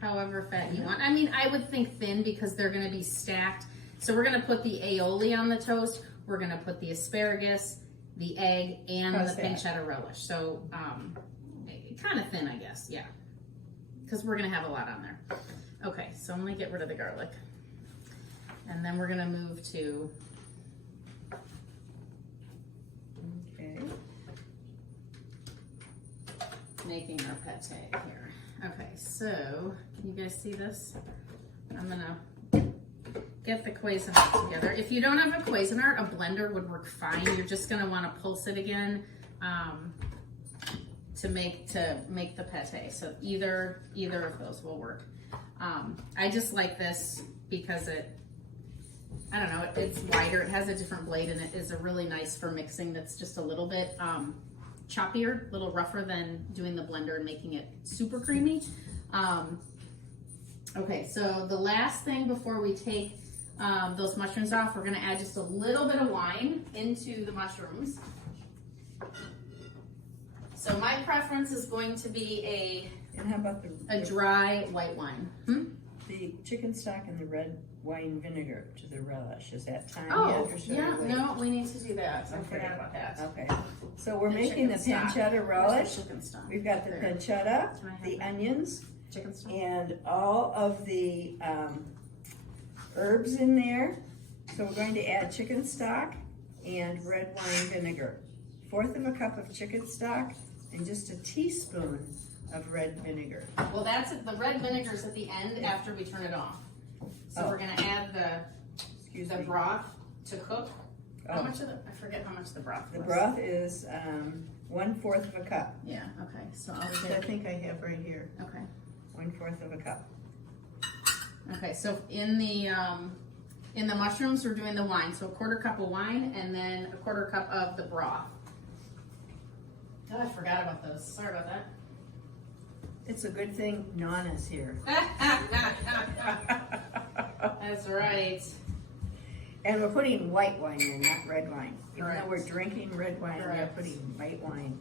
However fat you want. I mean, I would think thin because they're gonna be stacked. So we're gonna put the aioli on the toast. We're gonna put the asparagus, the egg, and How's the that? pancetta relish. So kind of thin, I guess, yeah. Because we're gonna have a lot on there. Okay, so I'm gonna get rid of the garlic. And then we're gonna move to, Okay. making our pate here. Okay, so can you guys see this? I'm gonna get the Cuisinart together. If you don't have a Cuisinart, a blender would work fine. You're just gonna want to pulse it again to make the pate. So either of those will work. I just like this because I don't know, it's wider. It has a different blade and it is a really nice for mixing. That's just a little bit choppier, a little rougher than doing the blender and making it super creamy. Okay, so the last thing before we take those mushrooms off, we're gonna add just a little bit of wine into the mushrooms. So my preference is going to be And how about a dry white wine. the chicken stock and the red wine vinegar to the relish? Is that time Oh, yet or should yeah, I wait? no, we need to do that. I Okay. forgot about that. Okay, so we're The making the chicken stock. pancetta Where's relish. the chicken stock? We've got the There. pancetta, Do I have the that? onions, Chicken stock. and all of the herbs in there. So we're going to add chicken stock and red wine vinegar. 1/4 of a cup of chicken stock and just a teaspoon of red vinegar. Well, that's it. The red vinegar's at the end after we turn it off. So Oh. we're gonna add Excuse the me. broth to cook. How Oh. much of I forget how much the broth The was. broth is 1/4 of a cup. Yeah, okay, so I'll Which I get, think I have right here, okay. 1/4 of a cup. Okay, so in the mushrooms, we're doing the wine. So 1/4 cup of wine and then 1/4 cup of the broth. Oh, I forgot about those. Sorry about that. It's a good thing Nana's here. That's right. And we're putting white wine in, not red wine. Even though Correct. we're drinking red wine, we're Correct. putting white wine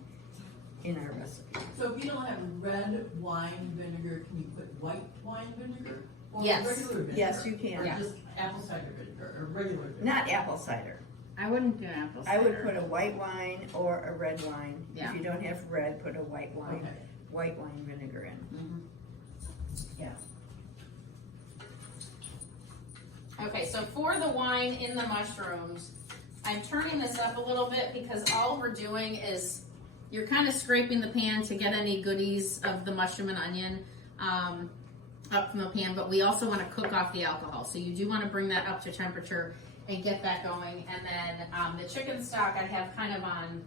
in our recipe. So if you don't have red wine vinegar, can you put white wine vinegar? Or Yes. regular vinegar? Yes, you can. Or Yeah. just apple cider vinegar, or regular vinegar? Not apple cider. I wouldn't do apple I would cider. put a white wine or a red wine. Yeah. If you don't have red, put a white wine, Okay. white wine vinegar in. Yeah. Okay, so for the wine in the mushrooms, I'm turning this up a little bit because all we're doing is you're kind of scraping the pan to get any goodies of the mushroom and onion up from the pan, but we also want to cook off the alcohol. So you do want to bring that up to temperature and get that going. And then the chicken stock I have kind of on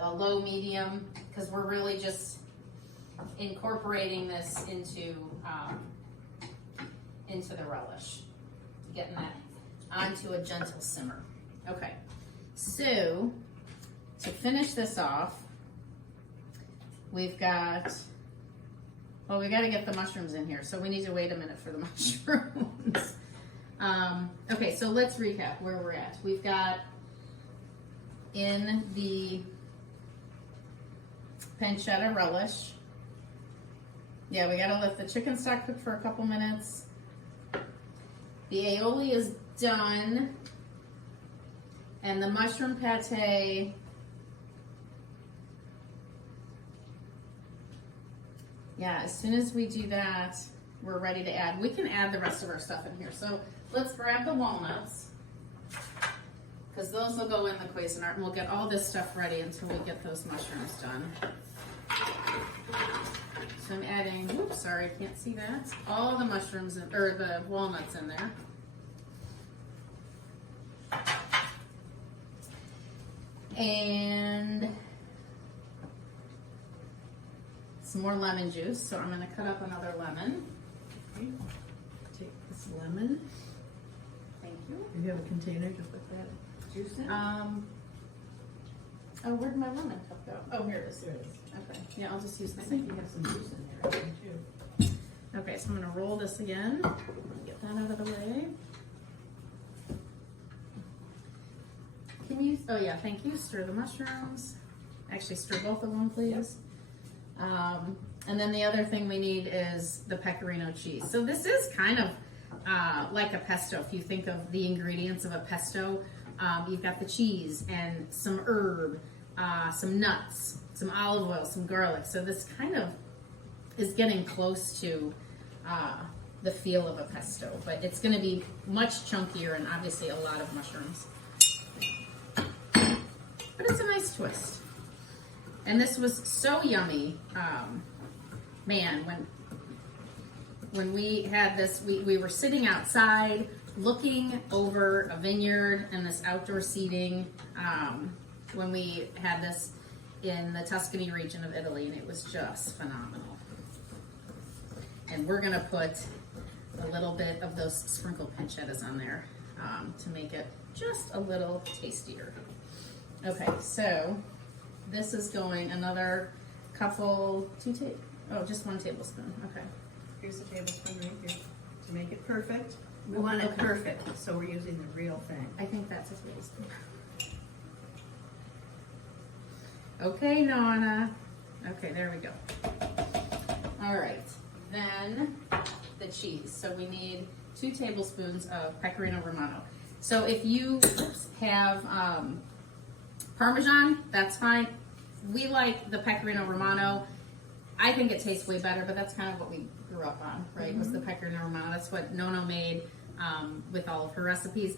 a low medium because we're really just incorporating this into the relish, getting that onto a gentle simmer. Okay, so to finish this off, we've got, well, we got to get the mushrooms in here, so we need to wait a minute for the mushrooms. Okay, so let's recap where we're at. We've got in the pancetta relish. Yeah, we gotta let the chicken stock cook for a couple minutes. The aioli is done. And the mushroom pate, yeah, as soon as we do that, we're ready to add. We can add the rest of our stuff in here. So let's grab the walnuts, because those will go in the Cuisinart, and we'll get all this stuff ready until we get those mushrooms done. So I'm adding, oops, sorry, I can't see that. All the mushrooms, or the walnuts in there. And some more lemon juice. So I'm gonna cut up another lemon. Okay. Take this lemon. Thank you. Do you have a container to put that juice in? Oh, where'd my lemon cup go? Oh, here it is. There it is. Okay, yeah, I'll just use I this. think you have some juice in there, I think, too. Okay, so I'm gonna roll this again. Get that out of the way. Can you, oh yeah, thank you. Stir the mushrooms. Actually, stir both of them, please. And then the other thing we need is the pecorino cheese. So this is kind of like a pesto. If you think of the ingredients of a pesto, you've got the cheese and some herb, some nuts, some olive oil, some garlic. So this kind of is getting close to the feel of a pesto, but it's going to be much chunkier and obviously a lot of mushrooms. But it's a nice twist. And this was so yummy. Man, when we had this, we were sitting outside looking over a vineyard and this outdoor seating when we had this in the Tuscany region of Italy, and it was just phenomenal. And we're gonna put a little bit of those sprinkled pancettas on there to make it just a little tastier. Okay, so this is going another couple, just 1 tablespoon. Okay. Here's a tablespoon right here to make it perfect. We want it Okay. perfect, so we're using the real thing. I think that's a tablespoon. Okay, Nana. Okay, there we go. All right, then the cheese. So we need 2 tablespoons of Pecorino Romano. So if you have Parmesan, that's fine. We like the Pecorino Romano. I think it tastes way better, but that's kind of what we grew up on, right? Was the Pecorino Romano. That's what Nono made with all of her recipes.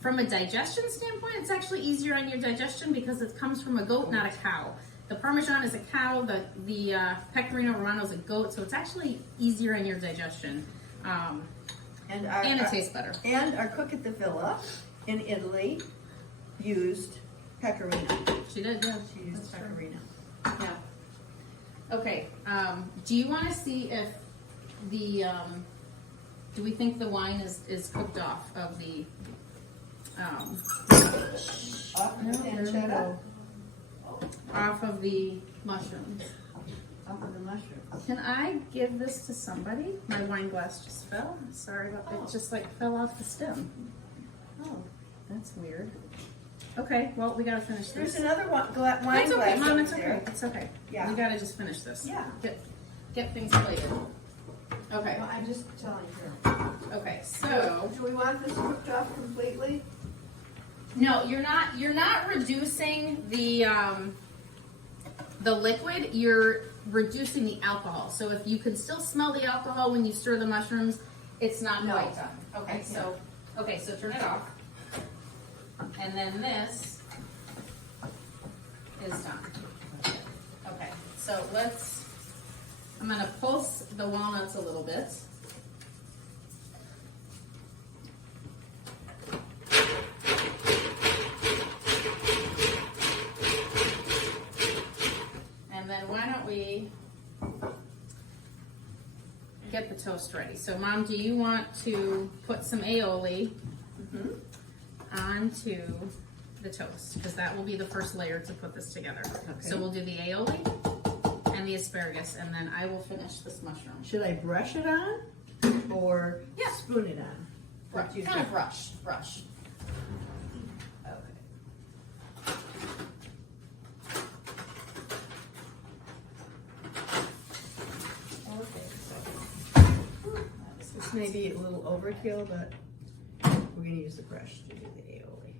From a digestion standpoint, it's actually easier on your digestion because it comes from a goat, not a cow. The Parmesan is a cow, the Pecorino Romano is a goat, so it's actually easier on your digestion. And And it tastes better. And our cook at the villa in Italy used pecorino. She did, yeah. She used That's right. pecorino. Yeah. Okay, do you want to see if the, do we think the wine is cooked off of the, Off of the pancetta, off of the mushrooms? off of the mushrooms. Can I give this to somebody? My wine glass just fell. Sorry about that. It just like fell off the stem. Oh, that's weird. Okay, well, we gotta finish There's this. another wine It's okay, glass Mom, over it's okay. there. It's okay. Yeah. We gotta just finish this. Yeah. Get things plated. Okay, Well, I'm just telling her. okay, so. Do we want this cooked off completely? No, you're not reducing the liquid, you're reducing the alcohol. So if you can still smell the alcohol when you stir the mushrooms, it's not No. quite done. Okay, so turn it off. And then this is done. Okay, so I'm gonna pulse the walnuts a little bit. And then why don't we get the toast ready? So Mom, do you want to put some aioli onto the toast? Because that will be the first layer to put this together. So we'll do the aioli and the asparagus, and then I will finish this mushroom. Should I brush it on or Yeah. spoon it on? What do you Kind of think? brush. Okay. This may be a little overkill, but we're gonna use the brush to do the aioli.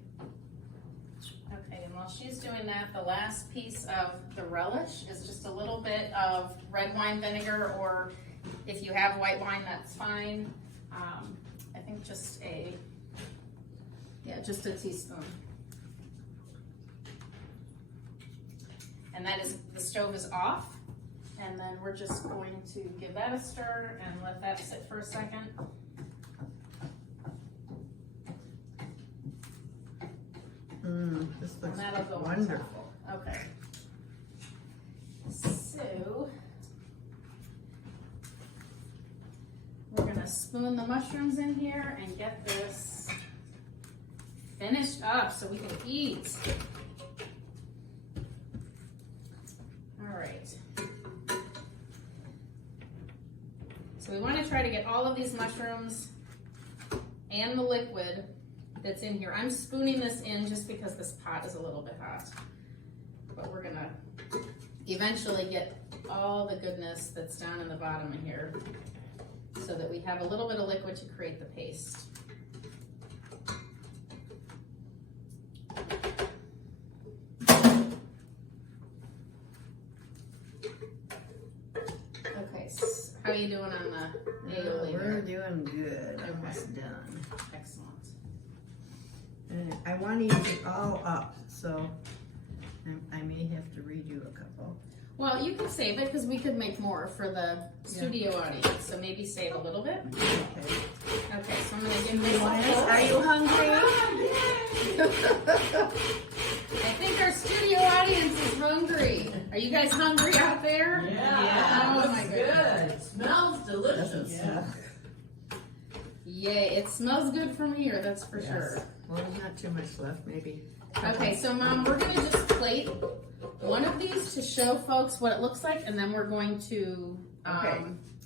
Okay, and while she's doing that, the last piece of the relish is just a little bit of red wine vinegar, or if you have white wine, that's fine. I think just a teaspoon. And that is, the stove is off, and then we're just going to give that a stir and let that sit for a second. This looks And that'll go on top. wonderful. Okay. So, spoon the mushrooms in here and get this finished up so we can eat. All right. So we want to try to get all of these mushrooms and the liquid that's in here. I'm spooning this in just because this pot is a little bit hot. But we're gonna eventually get all the goodness that's down in the bottom of here so that we have a little bit of liquid to create the paste. Okay, so how are you doing on the aioli? We're doing good. Almost done. Excellent. And I want to use it all up, so I may have to redo a couple. Well, you can save it because we could make more for the studio audience, so maybe save a little bit. Okay. Okay, so I'm gonna give you Are you hungry? I think our studio audience is hungry. Are you guys hungry out there? Yeah. Oh my goodness. Good. It smells delicious. Yeah. Yay, it smells good from here, that's for Yes. sure. Well, there's not too much left, maybe. Okay, so Mom, we're gonna just plate one of these to show folks what it looks like, and then we're going to Okay.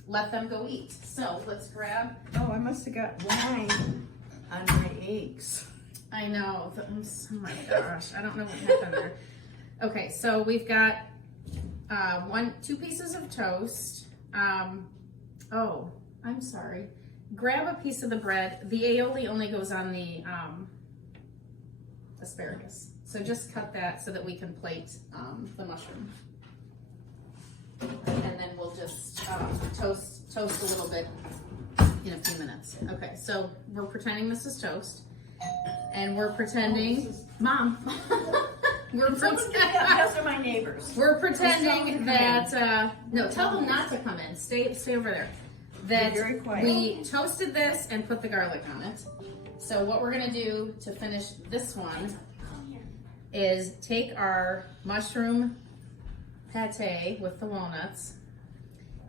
let them go eat. So let's grab. Oh, I must have got wine on my eggs. I know. Oh my gosh, I don't know what happened there. Okay, so we've got 2 pieces of toast. Oh, I'm sorry. Grab a piece of the bread. The aioli only goes on the asparagus. So just cut that so that we can plate the mushroom. And then we'll just toast a little bit in a few minutes. Okay, so we're pretending this is toast. And we're pretending, Mom, Those are my neighbors. we're pretending that, no, tell them not to come in. Stay over there. That Be very quiet. we toasted this and put the garlic on it. So what we're gonna do to finish this one is take our mushroom pate with the walnuts,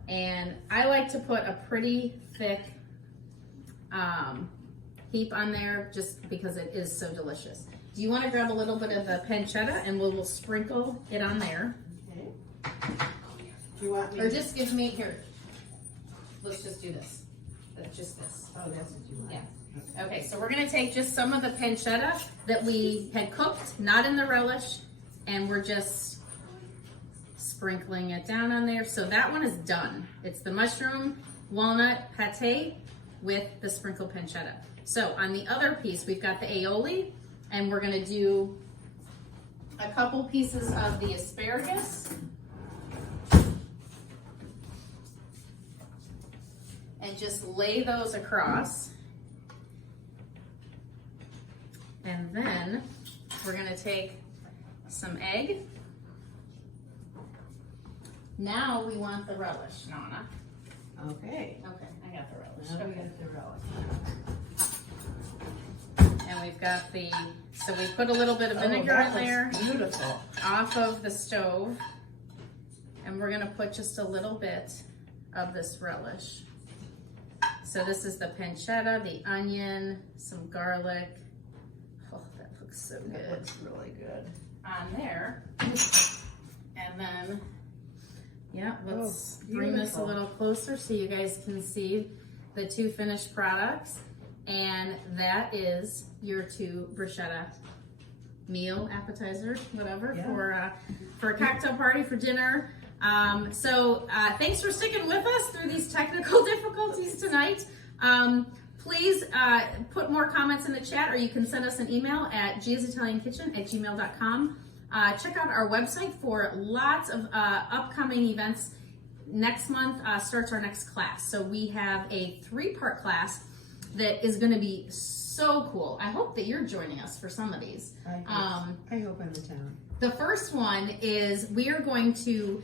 and I like to put a pretty thick heap on there just because it is so delicious. Do you want to grab a little bit of the pancetta and we'll sprinkle it on there? Okay. Do you want me Or just give me, here, let's just do this. Just this. Oh, that's what you want. Yeah. Okay, so we're gonna take just some of the pancetta that we had cooked, not in the relish, and we're just sprinkling it down on there. So that one is done. It's the mushroom walnut pate with the sprinkled pancetta. So on the other piece, we've got the aioli, and we're gonna do a couple pieces of the asparagus. And just lay those across. And then we're gonna take some egg. Now we want the relish, Nana. Okay. Okay, I got the relish. Now we Okay. got the relish. And we've got so we put a little bit of vinegar that in looks there beautiful. off of the stove. And we're gonna put just a little bit of this relish. So this is the pancetta, the onion, some garlic. Oh, that looks so That good looks really good. on there. And then, yeah, let's bring this a beautiful. little closer so you guys can see the 2 finished products. And that is your 2 bruschetta meal, appetizer, whatever, Yeah. for a cocktail party, for dinner. So thanks for sticking with us through these technical difficulties tonight. Please put more comments in the chat, or you can send us an email at giasitaliankitchen@gmail.com. Check out our website for lots of upcoming events. Next month starts our next class. So we have a 3-part class that is going to be so cool. I hope that you're joining us for some of these. I hope I'm in town. The first one is we are going to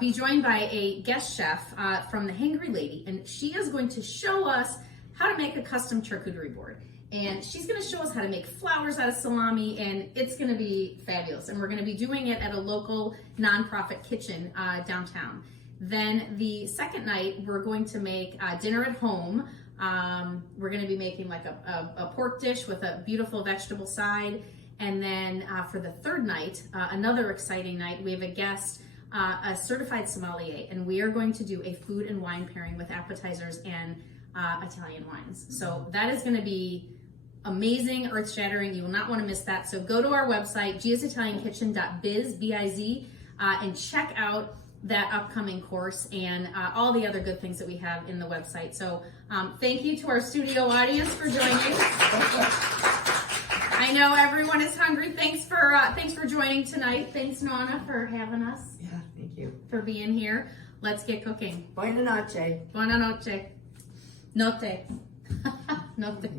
be joined by a guest chef from the Hangry Lady, and she is going to show us how to make a custom charcuterie board. And she's going to show us how to make flowers out of salami, and it's going to be fabulous. And we're going to be doing it at a local nonprofit kitchen downtown. Then the second night, we're going to make dinner at home We're gonna be making like a pork dish with a beautiful vegetable side. And then for the third night, another exciting night, we have a guest, a certified sommelier, and we are going to do a food and wine pairing with appetizers and Italian wines. So that is gonna be amazing, earth-shattering. You will not want to miss that. So go to our website, giasitaliankitchen.biz, B-I-Z, and check out that upcoming course and all the other good things that we have in the website. So thank you to our studio audience for joining. I know everyone is hungry. Thanks for joining tonight. Thanks, Nonna, for having us. Yeah, thank you. For being here. Let's get cooking. Buona noche. Buona noche. Notte. Notte.